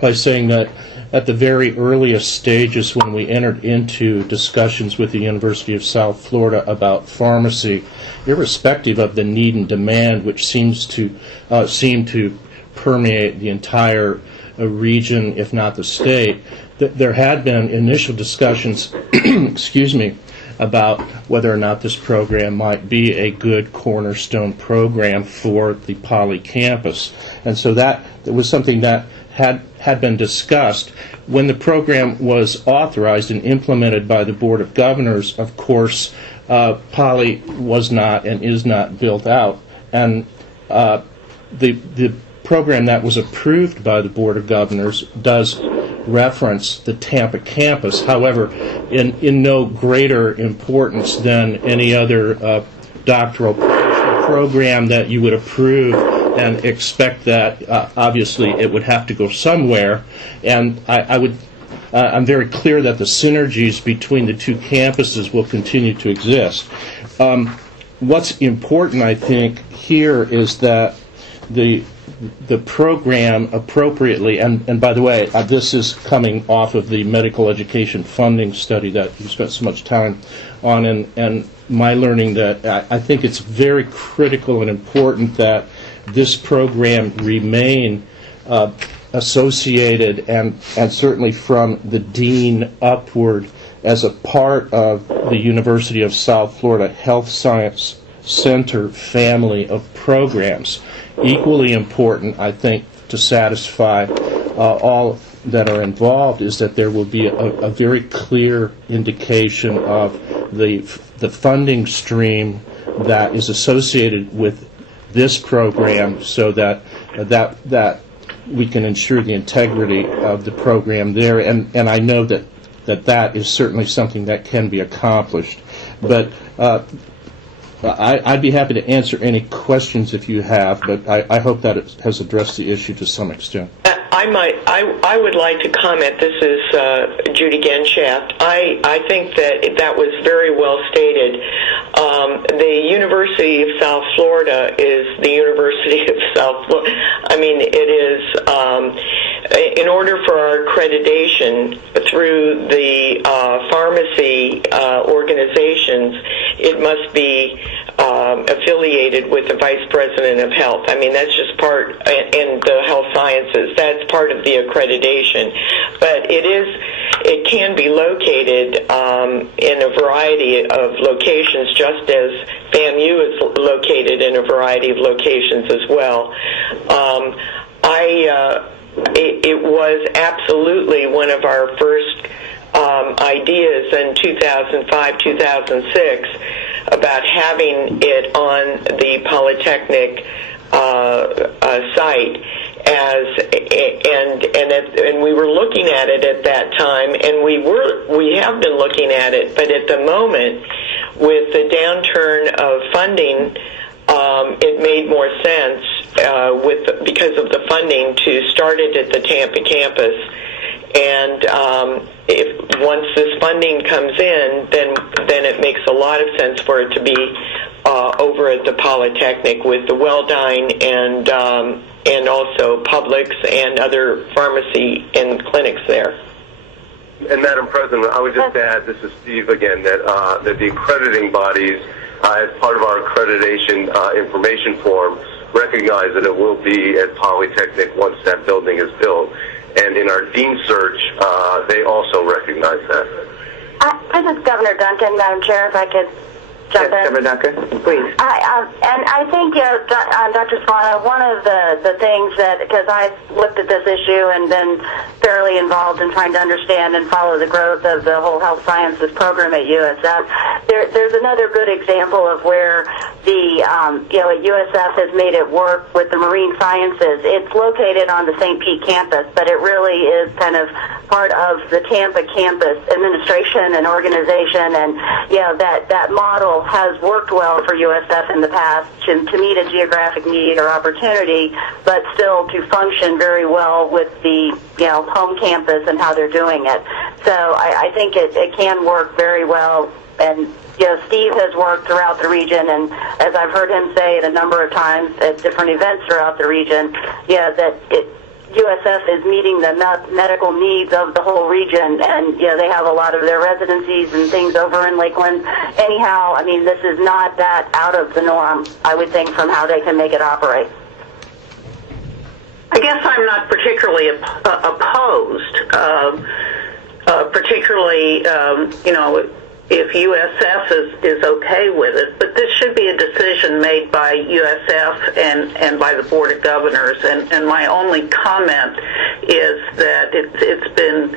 by saying that at the very earliest stages when we entered into discussions with the University of South Florida about pharmacy, irrespective of the need and demand, which seems to seem to permeate the entire region, if not the state, there had been initial discussions, excuse me, about whether or not this program might be a good cornerstone program for the Poly campus. And so that was something that had been discussed. When the program was authorized and implemented by the Board of Governors, of course, Poly was not and is not built out. And the program that was approved by the Board of Governors does reference the Tampa campus, however, in no greater importance than any other doctoral program that you would approve and expect that obviously it would have to go somewhere. And I would I'm very clear that the synergies between the two campuses will continue to exist. What's important, I think, here is that the program appropriately, and by the way, this is coming off of the medical education funding study that you spent so much time on, and my learning that I think it's very critical and important that this program remain associated and certainly from the dean upward as a part of the University of South Florida Health Science Center family of programs. Equally important, I think, to satisfy all that are involved is that there will be a very clear indication of the funding stream that is associated with this program, so that we can ensure the integrity of the program there. And I know that is certainly something that can be accomplished. But I'd be happy to answer any questions if you have, but I hope that it has addressed the issue to some extent. I would like to comment. This is Judy Genshaft. I think that was very well stated. The University of South Florida is the University of South Florida. I mean, it is, in order for our accreditation through the pharmacy organizations, it must be affiliated with the Vice President of Health. I mean, that's just part, in the health sciences, that's part of the accreditation. But it can be located in a variety of locations, just as FAMU is located in a variety of locations as well. It was absolutely one of our first ideas in 2005, 2006 about having it on the Polytechnic site, and we were looking at it at that time, and we have been looking at it, but at the moment, with the downturn of funding, it made more sense because of the funding to start it at the Tampa campus. And once this funding comes in, then it makes a lot of sense for it to be over at the Polytechnic with the Welldyne and also Publix and other pharmacy and clinics there. And Madam President, I would just add, this is Steve again, that the accrediting bodies, as part of our accreditation information form, recognize that it will be at Polytechnic once that building is built. And in our dean search, they also recognize that. This is Governor Duncan, Madam Chair, if I could jump in. Governor Duncan, please. And I think, Dr. Solano, one of the things that, because I've looked at this issue and been fairly involved in trying to understand and follow the growth of the whole health sciences program at USF, there's another good example of where the, USF has made it work with the marine sciences. It's located on the St. Pete campus, but it really is kind of part of the Tampa campus administration and organization, and, that model has worked well for USF in the past to meet a geographic need or opportunity, but still to function very well with the home campus and how they're doing it. So I think it can work very well. And Steve has worked throughout the region, and as I've heard him say it a number of times at different events throughout the region, that USF is meeting the medical needs of the whole region, and they have a lot of their residencies and things over in Lakeland. Anyhow, I mean, this is not that out of the norm, I would think, from how they can make it operate. I guess I'm not particularly opposed, particularly, if USF is okay with it, but this should be a decision made by USF and by the Board of Governors. And my only comment is that it's been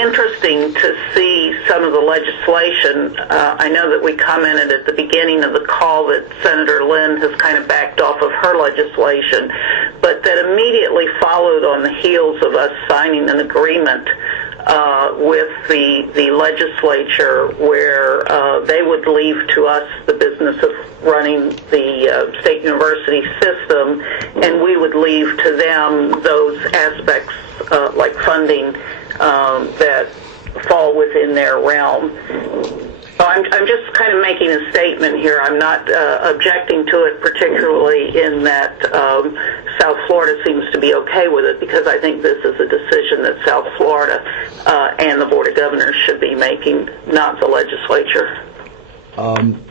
interesting to see some of the legislation. I know that we commented at the beginning of the call that Senator Lynn has kind of backed off of her legislation, but that immediately followed on the heels of us signing an agreement with the legislature, where they would leave to us the business of running the state university system, and we would leave to them those aspects like funding that fall within their realm. So I'm just kind of making a statement here. I'm not objecting to it particularly in that South Florida seems to be okay with it, because I think this is a decision that South Florida and the Board of Governors should be making, not the legislature.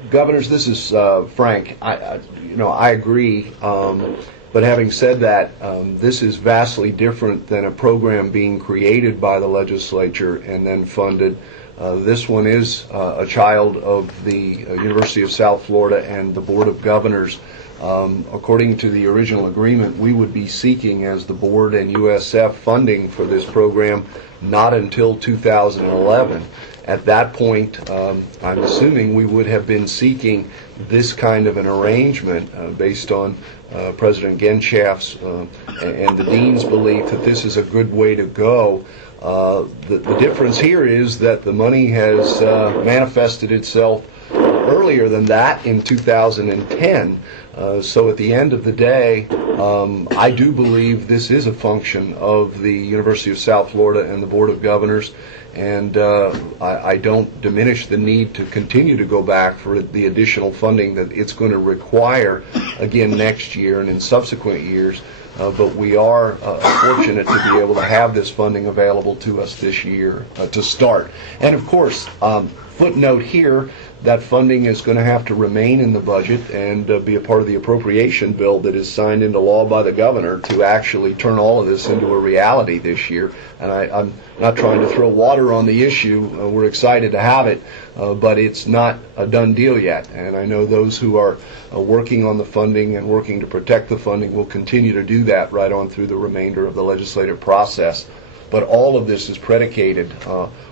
Governors, this is Frank. I agree. But having said that, this is vastly different than a program being created by the legislature and then funded. This one is a child of the University of South Florida and the Board of Governors. According to the original agreement, we would be seeking, as the board and USF, funding for this program not until 2011. At that point, I'm assuming we would have been seeking this kind of an arrangement based on President Genschaft's and the Dean's belief that this is a good way to go. The difference here is that the money has manifested itself earlier than that in 2010. So at the end of the day, I do believe this is a function of the University of South Florida and the Board of Governors, and I don't diminish the need to continue to go back for the additional funding that it's going to require again next year and in subsequent years. But we are fortunate to be able to have this funding available to us this year to start. And of course, footnote here, that funding is going to have to remain in the budget and be a part of the appropriation bill that is signed into law by the governor to actually turn all of this into a reality this year. And I'm not trying to throw water on the issue. We're excited to have it, but it's not a done deal yet. And I know those who are working on the funding and working to protect the funding will continue to do that right on through the remainder of the legislative process. But all of this is predicated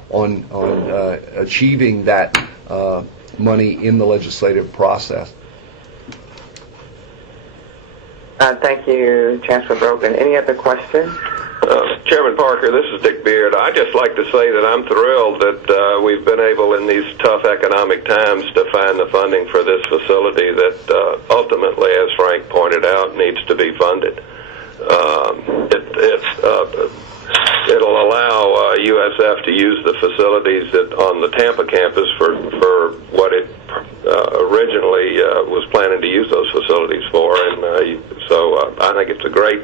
on achieving that money in the legislative process. Thank you, Chancellor Brogan. Any other questions? Chairman Parker, this is Dick Beard. I'd just like to say that I'm thrilled that we've been able in these tough economic times to find the funding for this facility that ultimately, as Frank pointed out, needs to be funded. It'll allow USF to use the facilities on the Tampa campus for what it originally was planning to use those facilities for, and so I think it's a great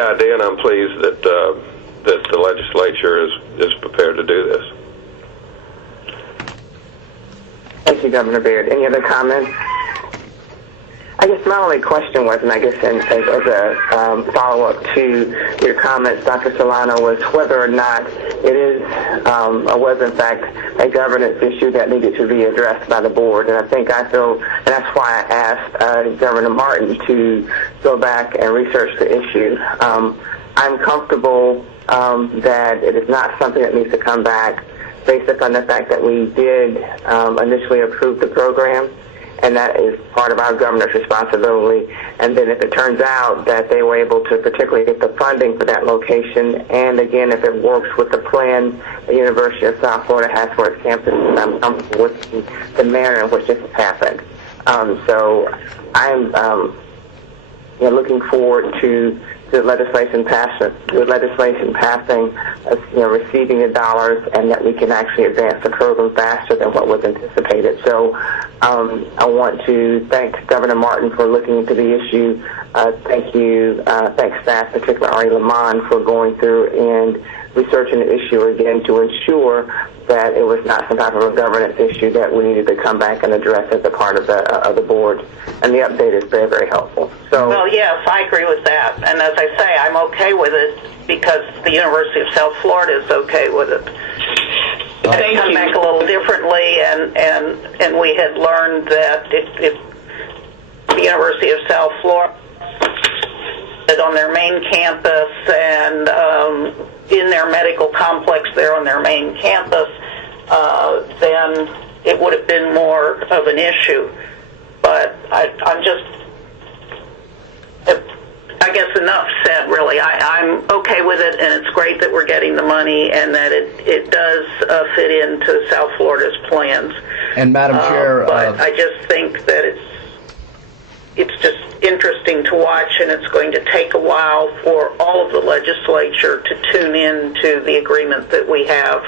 idea, and I'm pleased that the legislature is prepared to do this. Thank you, Governor Baird. Any other comments? I guess my only question was, and I guess as a follow-up to your comments, Dr. Solano, was whether or not it is or was in fact a governance issue that needed to be addressed by the board. And I feel, and that's why I asked Governor Martin to go back and research the issue. I'm comfortable that it is not something that needs to come back based upon the fact that we did initially approve the program, and that is part of our governor's responsibility. And then if it turns out that they were able to particularly get the funding for that location, and again, if it works with the plan the University of South Florida has for its campus, I'm comfortable with the manner in which this has happened. So I'm looking forward to the legislation passing, receiving the dollars, and that we can actually advance the program faster than what was anticipated. So I want to thank Governor Martin for looking into the issue. Thanks staff, particularly Ari Lamont, for going through and researching the issue again to ensure that it was not some type of a governance issue that we needed to come back and address as a part of the board. And the update is very, very helpful. So, well, yes, I agree with that. And as I say, I'm okay with it because the University of South Florida is okay with it. They come back a little differently, and we had learned that if the University of South Florida is on their main campus and in their medical complex there on their main campus, then it would have been more of an issue. But I guess enough said, really. I'm okay with it, and it's great that we're getting the money and that it does fit into South Florida's plans. And Madam Chair... but I just think that it's... it's just interesting to watch, and it's going to take a while for all of the legislature to tune in to the agreement that we have.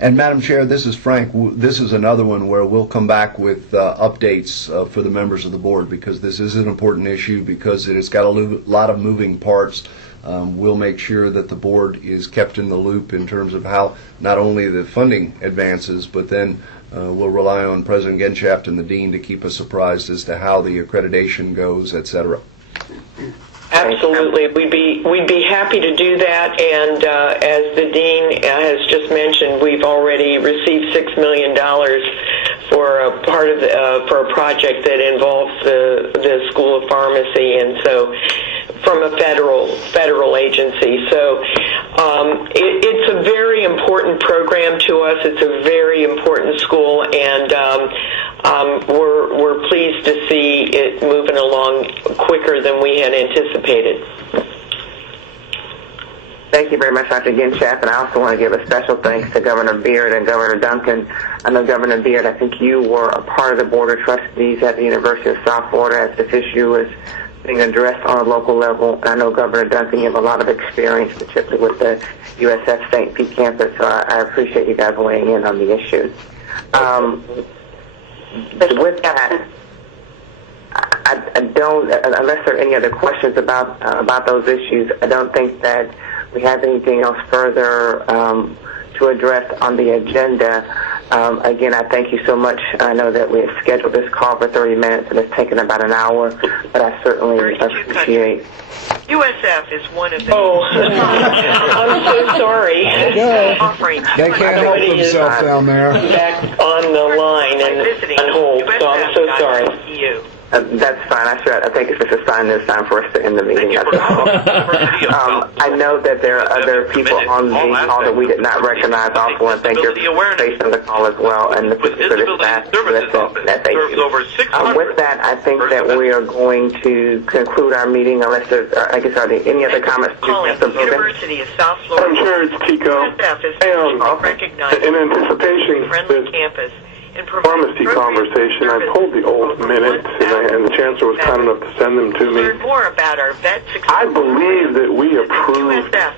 And Madam Chair, this is Frank. This is another one where we'll come back with updates for the members of the board, because this is an important issue, because it has got a lot of moving parts. We'll make sure that the board is kept in the loop in terms of how not only the funding advances, but then we'll rely on President Genschaft and the Dean to keep us apprised as to how the accreditation goes, et cetera. Absolutely. We'd be happy to do that, and as the Dean has just mentioned, we've already received $6 million for a part of for a project that involves the School of Pharmacy, and so from a federal agency. So it's a very important program to us. It's a very important school, and we're pleased to see it moving along quicker than we had anticipated. Thank you very much, Dr. Genschaft, and I also want to give a special thanks to Governor Beard and Governor Duncan. I know, Governor Beard, I think you were a part of the Board of Trustees at the University of South Florida as this issue was being addressed on a local level. And I know, Governor Duncan, you have a lot of experience, particularly with the USF St. Pete campus, so I appreciate you guys weighing in on the issue. With that, I don't, unless there are any other questions about those issues, I don't think that we have anything else further to address on the agenda. Again, I thank you so much. I know that we have scheduled this call for 30 minutes and it's taken about an hour, but I certainly appreciate. USF is one of the... Oh, I'm so sorry. They can't help themselves down there. Back on the line and on hold, so I'm so sorry. That's fine. I think it's just a sign this time for us to end the meeting. I know that there are other people on the call that we did not recognize. I also want to thank your participation on the call as well, and the particular staff. Thank you. With that, I think that we are going to conclude our meeting unless there's, I guess, are there any other comments? University of South Florida. I'm sure it's Tico. In anticipation of this pharmacy conversation, I pulled the old minutes, and the chancellor was kind enough to send them to me. I believe that we approved that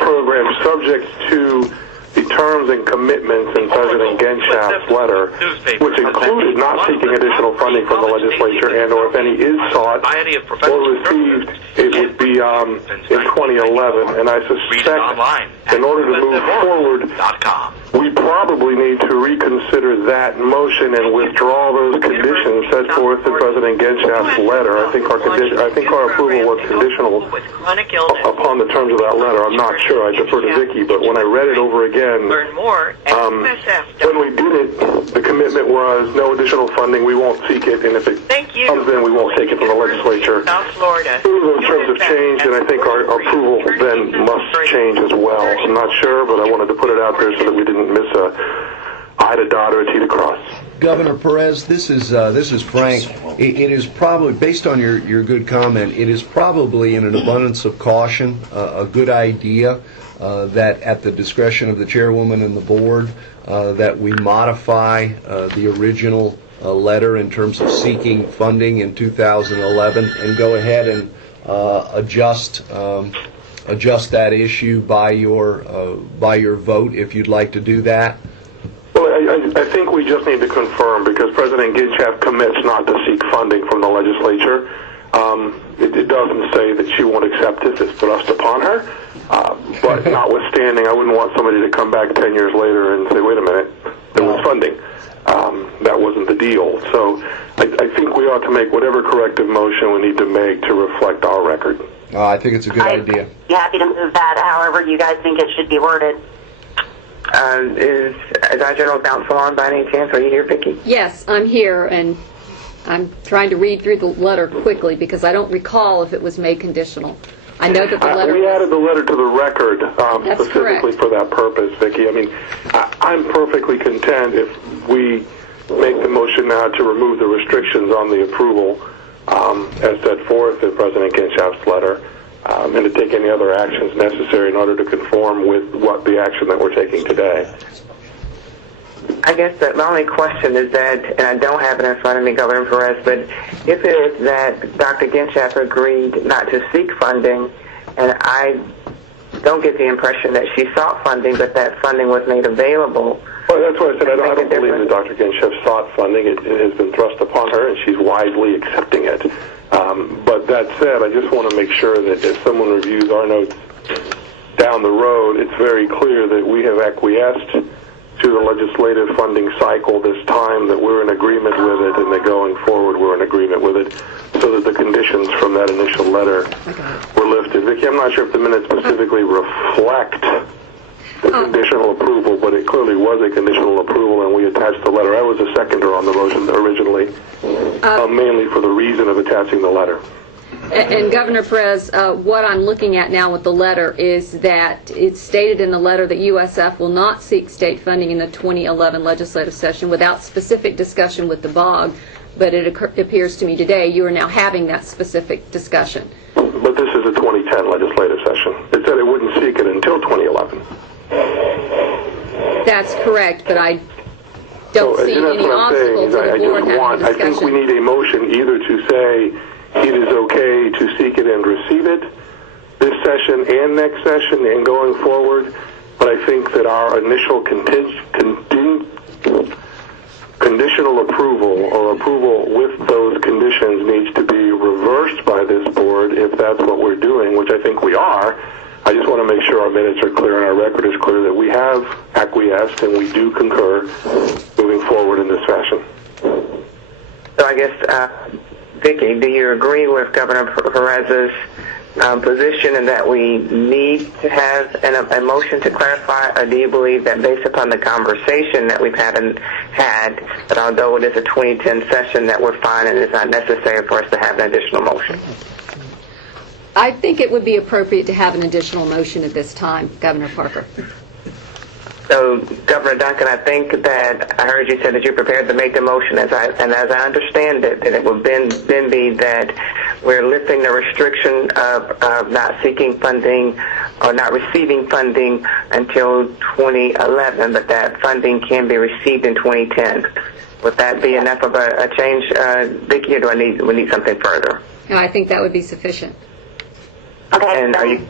program subject to the terms and commitments in President Genschaft's letter, which included not seeking additional funding from the legislature, and or if any is sought or received, it would be in 2011. And I suspect in order to move forward, we probably need to reconsider that motion and withdraw those conditions set forth in President Genschaft's letter. I think our approval was conditional upon the terms of that letter. I'm not sure. I defer to Vicki, but when I read it over again, Learn more at when we did it, the commitment was no additional funding. We won't seek it, and if it comes in, we won't take it from the legislature. South Florida. Those terms have changed, and I think our approval then must change as well. I'm not sure, but I wanted to put it out there so that we didn't miss a I to dot or a T to cross. Governor Perez, this is Frank. It is probably, based on your good comment, it is probably in an abundance of caution a good idea that at the discretion of the chairwoman and the board that we modify the original letter in terms of seeking funding in 2011 and go ahead and adjust that issue by your vote if you'd like to do that. Well, I think we just need to confirm, because President Genschaft commits not to seek funding from the legislature. It doesn't say that she won't accept this. It's thrust upon her. But notwithstanding, I wouldn't want somebody to come back 10 years later and say, wait a minute, there was funding. That wasn't the deal. So I think we ought to make whatever corrective motion we need to make to reflect our record. I think it's a good idea. I'd be happy to move that however you guys think it should be worded. Is our general counsel on by any chance? Are you here, Vicki? Yes, I'm here, and I'm trying to read through the letter quickly because I don't recall if it was made conditional. I know that the letter... We added the letter to the record specifically for that purpose, Vicki. I mean, I'm perfectly content if we make the motion now to remove the restrictions on the approval as set forth in President Genschaft's letter, and to take any other actions necessary in order to conform with what the action that we're taking today. I guess the only question is that, and I don't have it in front of me, Governor Perez, but if it is that Dr. Genschaft agreed not to seek funding, and I don't get the impression that she sought funding, but that funding was made available. Well, that's what I said. I don't believe that Dr. Genschaft sought funding. It has been thrust upon her, and she's wisely accepting it. But that said, I just want to make sure that if someone reviews our notes down the road, it's very clear that we have acquiesced to the legislative funding cycle this time, that we're in agreement with it, and that going forward we're in agreement with it, so that the conditions from that initial letter were lifted. Vicki, I'm not sure if the minutes specifically reflect the conditional approval, but it clearly was a conditional approval, and we attached the letter. I was a seconder on the motion originally, mainly for the reason of attaching the letter. And Governor Perez, what I'm looking at now with the letter is that it's stated in the letter that USF will not seek state funding in the 2011 legislative session without specific discussion with the BOG, but it appears to me today you are now having that specific discussion. But this is a 2010 legislative session. It said it wouldn't seek it until 2011. That's correct, but I don't see any obstacle to the board having a discussion. I think we need a motion either to say it is okay to seek it and receive it this session and next session and going forward, but I think that our initial conditional approval or approval with those conditions needs to be reversed by this board if that's what we're doing, which I think we are. I just want to make sure our minutes are clear and our record is clear that we have acquiesced and we do concur moving forward in this fashion. So I guess, Vicki, do you agree with Governor Perez's position in that we need to have a motion to clarify, or do you believe that based upon the conversation that we've had, that although it is a 2010 session that we're fine and it's not necessary for us to have an additional motion? I think it would be appropriate to have an additional motion at this time, Governor Parker. So, Governor Duncan, I think that I heard you say that you're prepared to make the motion, as I understand it, that it would then be that we're lifting the restriction of not seeking funding or not receiving funding until 2011, but that funding can be received in 2010. Would that be enough of a change, Vicki, or do we need something further? No, I think that would be sufficient. Okay, and are you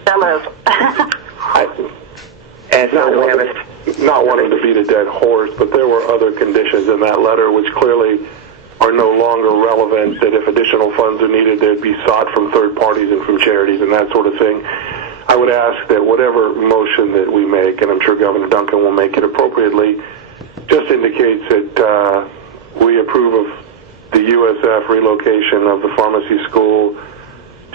not wanting to beat a dead horse, but there were other conditions in that letter which clearly are no longer relevant, that if additional funds are needed, they'd be sought from third parties and from charities and that sort of thing. I would ask that whatever motion that we make, and I'm sure Governor Duncan will make it appropriately, just indicates that we approve of the USF relocation of the pharmacy school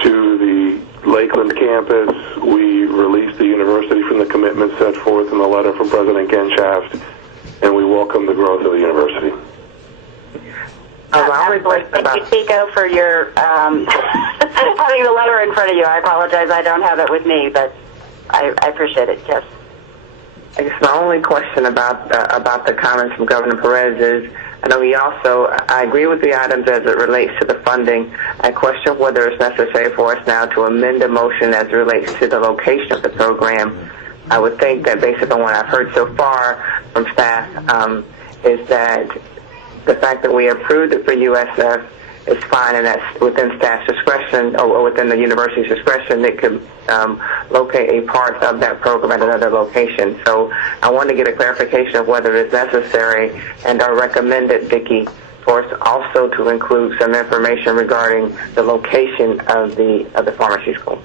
to the Lakeland campus. We released the university from the commitment set forth in the letter from President Genschaft, and we welcome the growth of the university. Thank you, Tico, for your having the letter in front of you. I apologize I don't have it with me, but I appreciate it, yes. I guess my only question about the comments from Governor Perez is, I know I agree with the items as it relates to the funding. I question whether it's necessary for us now to amend the motion as it relates to the location of the program. I would think that based upon what I've heard so far from staff, is that the fact that we approved it for USF is fine, and that's within staff's discretion or within the university's discretion. They could locate a part of that program at another location. So I want to get a clarification of whether it's necessary and I recommended, Vicki, for us also to include some information regarding the location of the pharmacy school.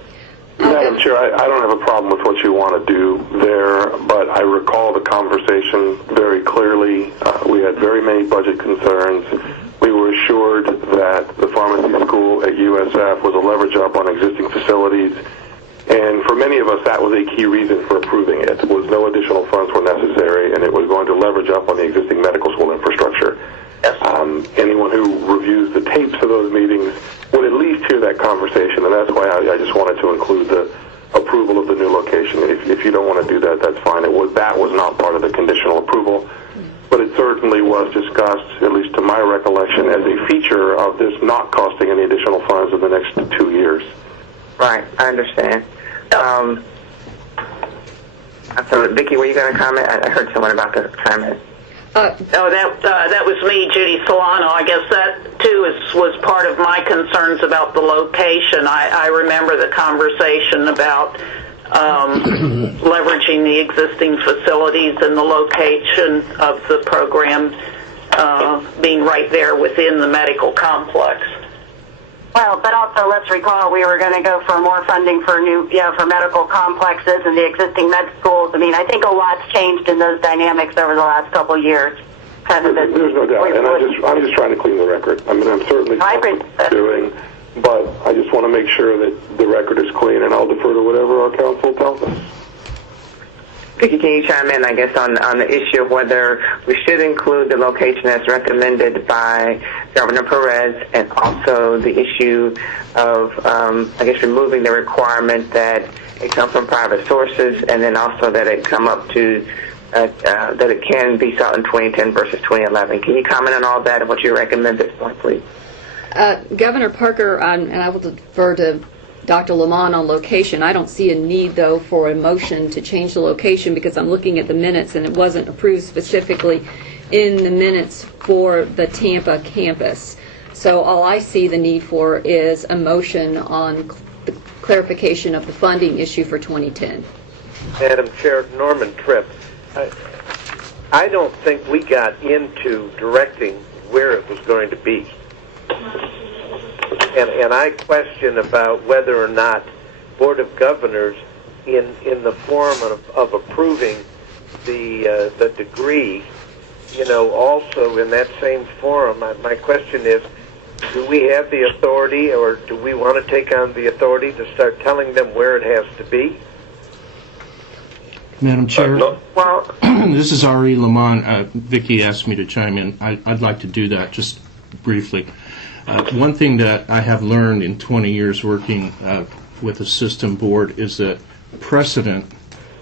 Madam Chair, I don't have a problem with what you want to do there, but I recall the conversation very clearly. We had very many budget concerns. We were assured that the pharmacy school at USF was a leverage up on existing facilities, and for many of us that was a key reason for approving it, was no additional funds were necessary, and it was going to leverage up on the existing medical school infrastructure. Anyone who reviews the tapes of those meetings would at least hear that conversation, and that's why I just wanted to include the approval of the new location. If you don't want to do that, that's fine. That was not part of the conditional approval, but it certainly was discussed, at least to my recollection, as a feature of this not costing any additional funds in the next 2 years. Right, I understand. So, Vicki, were you going to comment? I heard someone about to comment. That was me, Judy Solano. I guess that too was part of my concerns about the location. I remember the conversation about leveraging the existing facilities and the location of the program being right there within the medical complex. Well, but also let's recall we were going to go for more funding for for medical complexes and the existing med schools. I mean, I think a lot's changed in those dynamics over the last couple of years. There's no doubt, and I'm just trying to clean the record. I mean, I'm certainly doing, but I just want to make sure that the record is clean, and I'll defer to whatever our counsel tells us. Vicki, can you chime in, I guess, on the issue of whether we should include the location as recommended by Governor Perez, and also the issue of, I guess, removing the requirement that it come from private sources, and then also that it come up to, that it can be sought in 2010 versus 2011. Can you comment on all that and what you recommend at this point, please? Governor Parker, and I will defer to Dr. Lamont on location. I don't see a need, though, for a motion to change the location because I'm looking at the minutes and it wasn't approved specifically in the minutes for the Tampa campus. So all I see the need for is a motion on the clarification of the funding issue for 2010. Madam Chair, Norman Tripp, I don't think we got into directing where it was going to be. And I question about whether or not Board of Governors, in the form of approving the degree, also in that same forum, my question is, do we have the authority, or do we want to take on the authority to start telling them where it has to be? Madam Chair, this is R.E. Lamont. Vicki asked me to chime in. I'd like to do that just briefly. One thing that I have learned in 20 years working with the system board is that precedent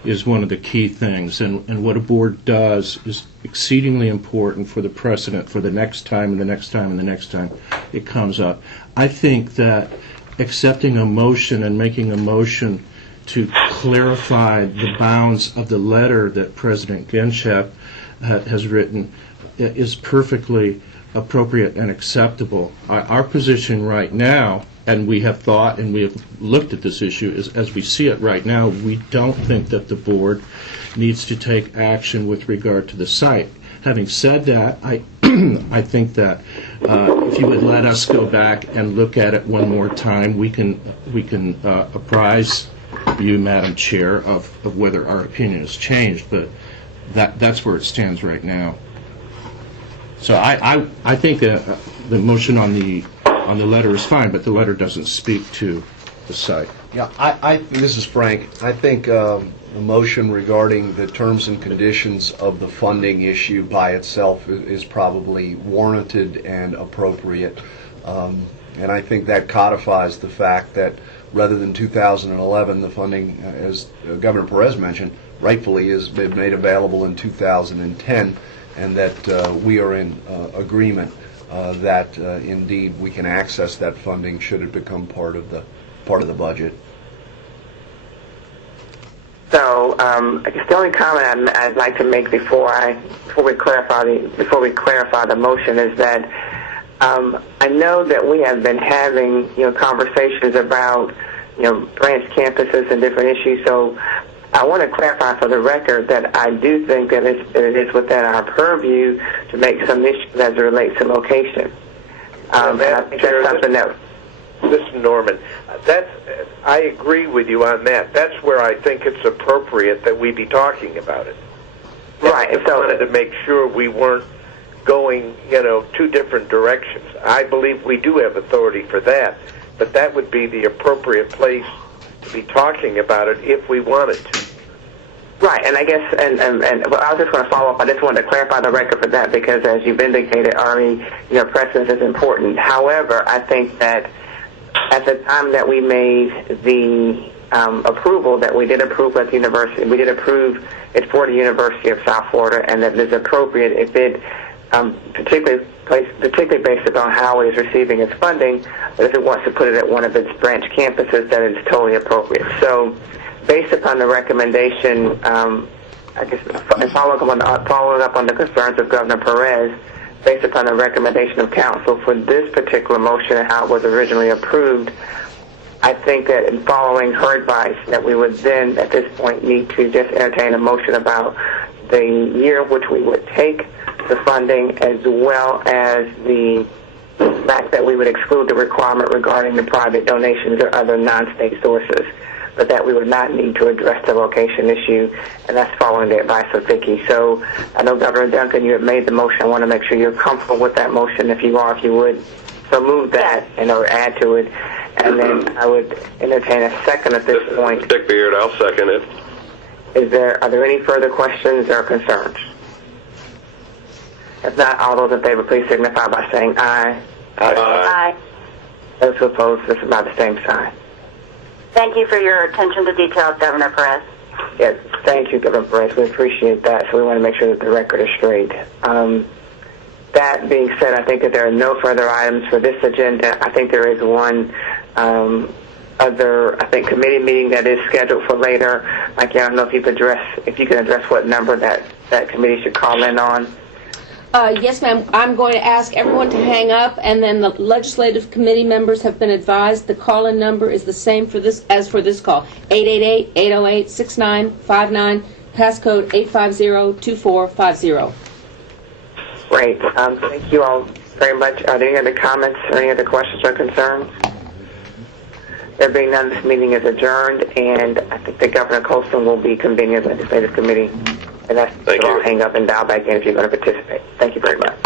is one of the key things, and what a board does is exceedingly important for the precedent for the next time and the next time and the next time it comes up. I think that accepting a motion and making a motion to clarify the bounds of the letter that President Genshap has written is perfectly appropriate and acceptable. Our position right now, and we have thought and we have looked at this issue, is as we see it right now, we don't think that the board needs to take action with regard to the site. Having said that, I think that if you would let us go back and look at it one more time, we can apprise you, Madam Chair, of whether our opinion has changed, but that's where it stands right now. So I think the motion on the letter is fine, but the letter doesn't speak to the site. Yeah, this is Frank. I think the motion regarding the terms and conditions of the funding issue by itself is probably warranted and appropriate. And I think that codifies the fact that rather than 2011, the funding, as Governor Perez mentioned, rightfully has been made available in 2010, and that we are in agreement that indeed we can access that funding should it become part of the budget. So I guess the only comment I'd like to make before we clarify the motion is that I know that we have been having conversations about branch campuses and different issues. So I want to clarify for the record that I do think that it is within our purview to make some issues as it relates to location. And I think that's something that. Listen, Norman, I agree with you on that. That's where I think it's appropriate that we be talking about it. Right. I wanted to make sure we weren't going, two different directions. I believe we do have authority for that, but that would be the appropriate place to be talking about it if we wanted to. Right, and I guess, and I was just going to follow up. I just wanted to clarify the record for that because, as you've indicated, Army, precedence is important. However, I think that at the time that we made the approval, that we did approve at the university, we did approve it for the University of South Florida, and that it is appropriate if it, particularly based upon how it is receiving its funding, but if it wants to put it at one of its branch campuses, that it's totally appropriate. So, based upon the recommendation I guess, following up on the concerns of Governor Perez, based upon the recommendation of council for this particular motion and how it was originally approved, I think that in following her advice, that we would then, at this point, need to just entertain a motion about the year which we would take the funding, as well as the fact that we would exclude the requirement regarding the private donations or other non-state sources, but that we would not need to address the location issue, and that's following the advice of Vicki. So I know, Governor Duncan, you have made the motion. I want to make sure you're comfortable with that motion. If you are, if you would, so move that or add to it. And then I would entertain a second at this point. Dick Beard, I'll second it. Are there any further questions or concerns? If not, all those in favor, please signify by saying aye. Aye. Those who oppose, this is by the same sign. Thank you for your attention to detail, Governor Perez. Yes, thank you, Governor Perez. We appreciate that, so we want to make sure that the record is straight. That being said, I think that there are no further items for this agenda. I think there is one other, committee meeting that is scheduled for later. Like, I don't know if you can address what number that committee should call in on. Yes, ma'am. I'm going to ask everyone to hang up, and then the legislative committee members have been advised the call-in number is the same for this as for this call: 888-808-6959, passcode 850-2450. Great. Thank you all very much. Are there any other comments or any other questions or concerns? There being none, this meeting is adjourned, and I think that Governor Colston will be convening the legislative committee. And that's all. Hang up and dial back in if you're going to participate. Thank you very much.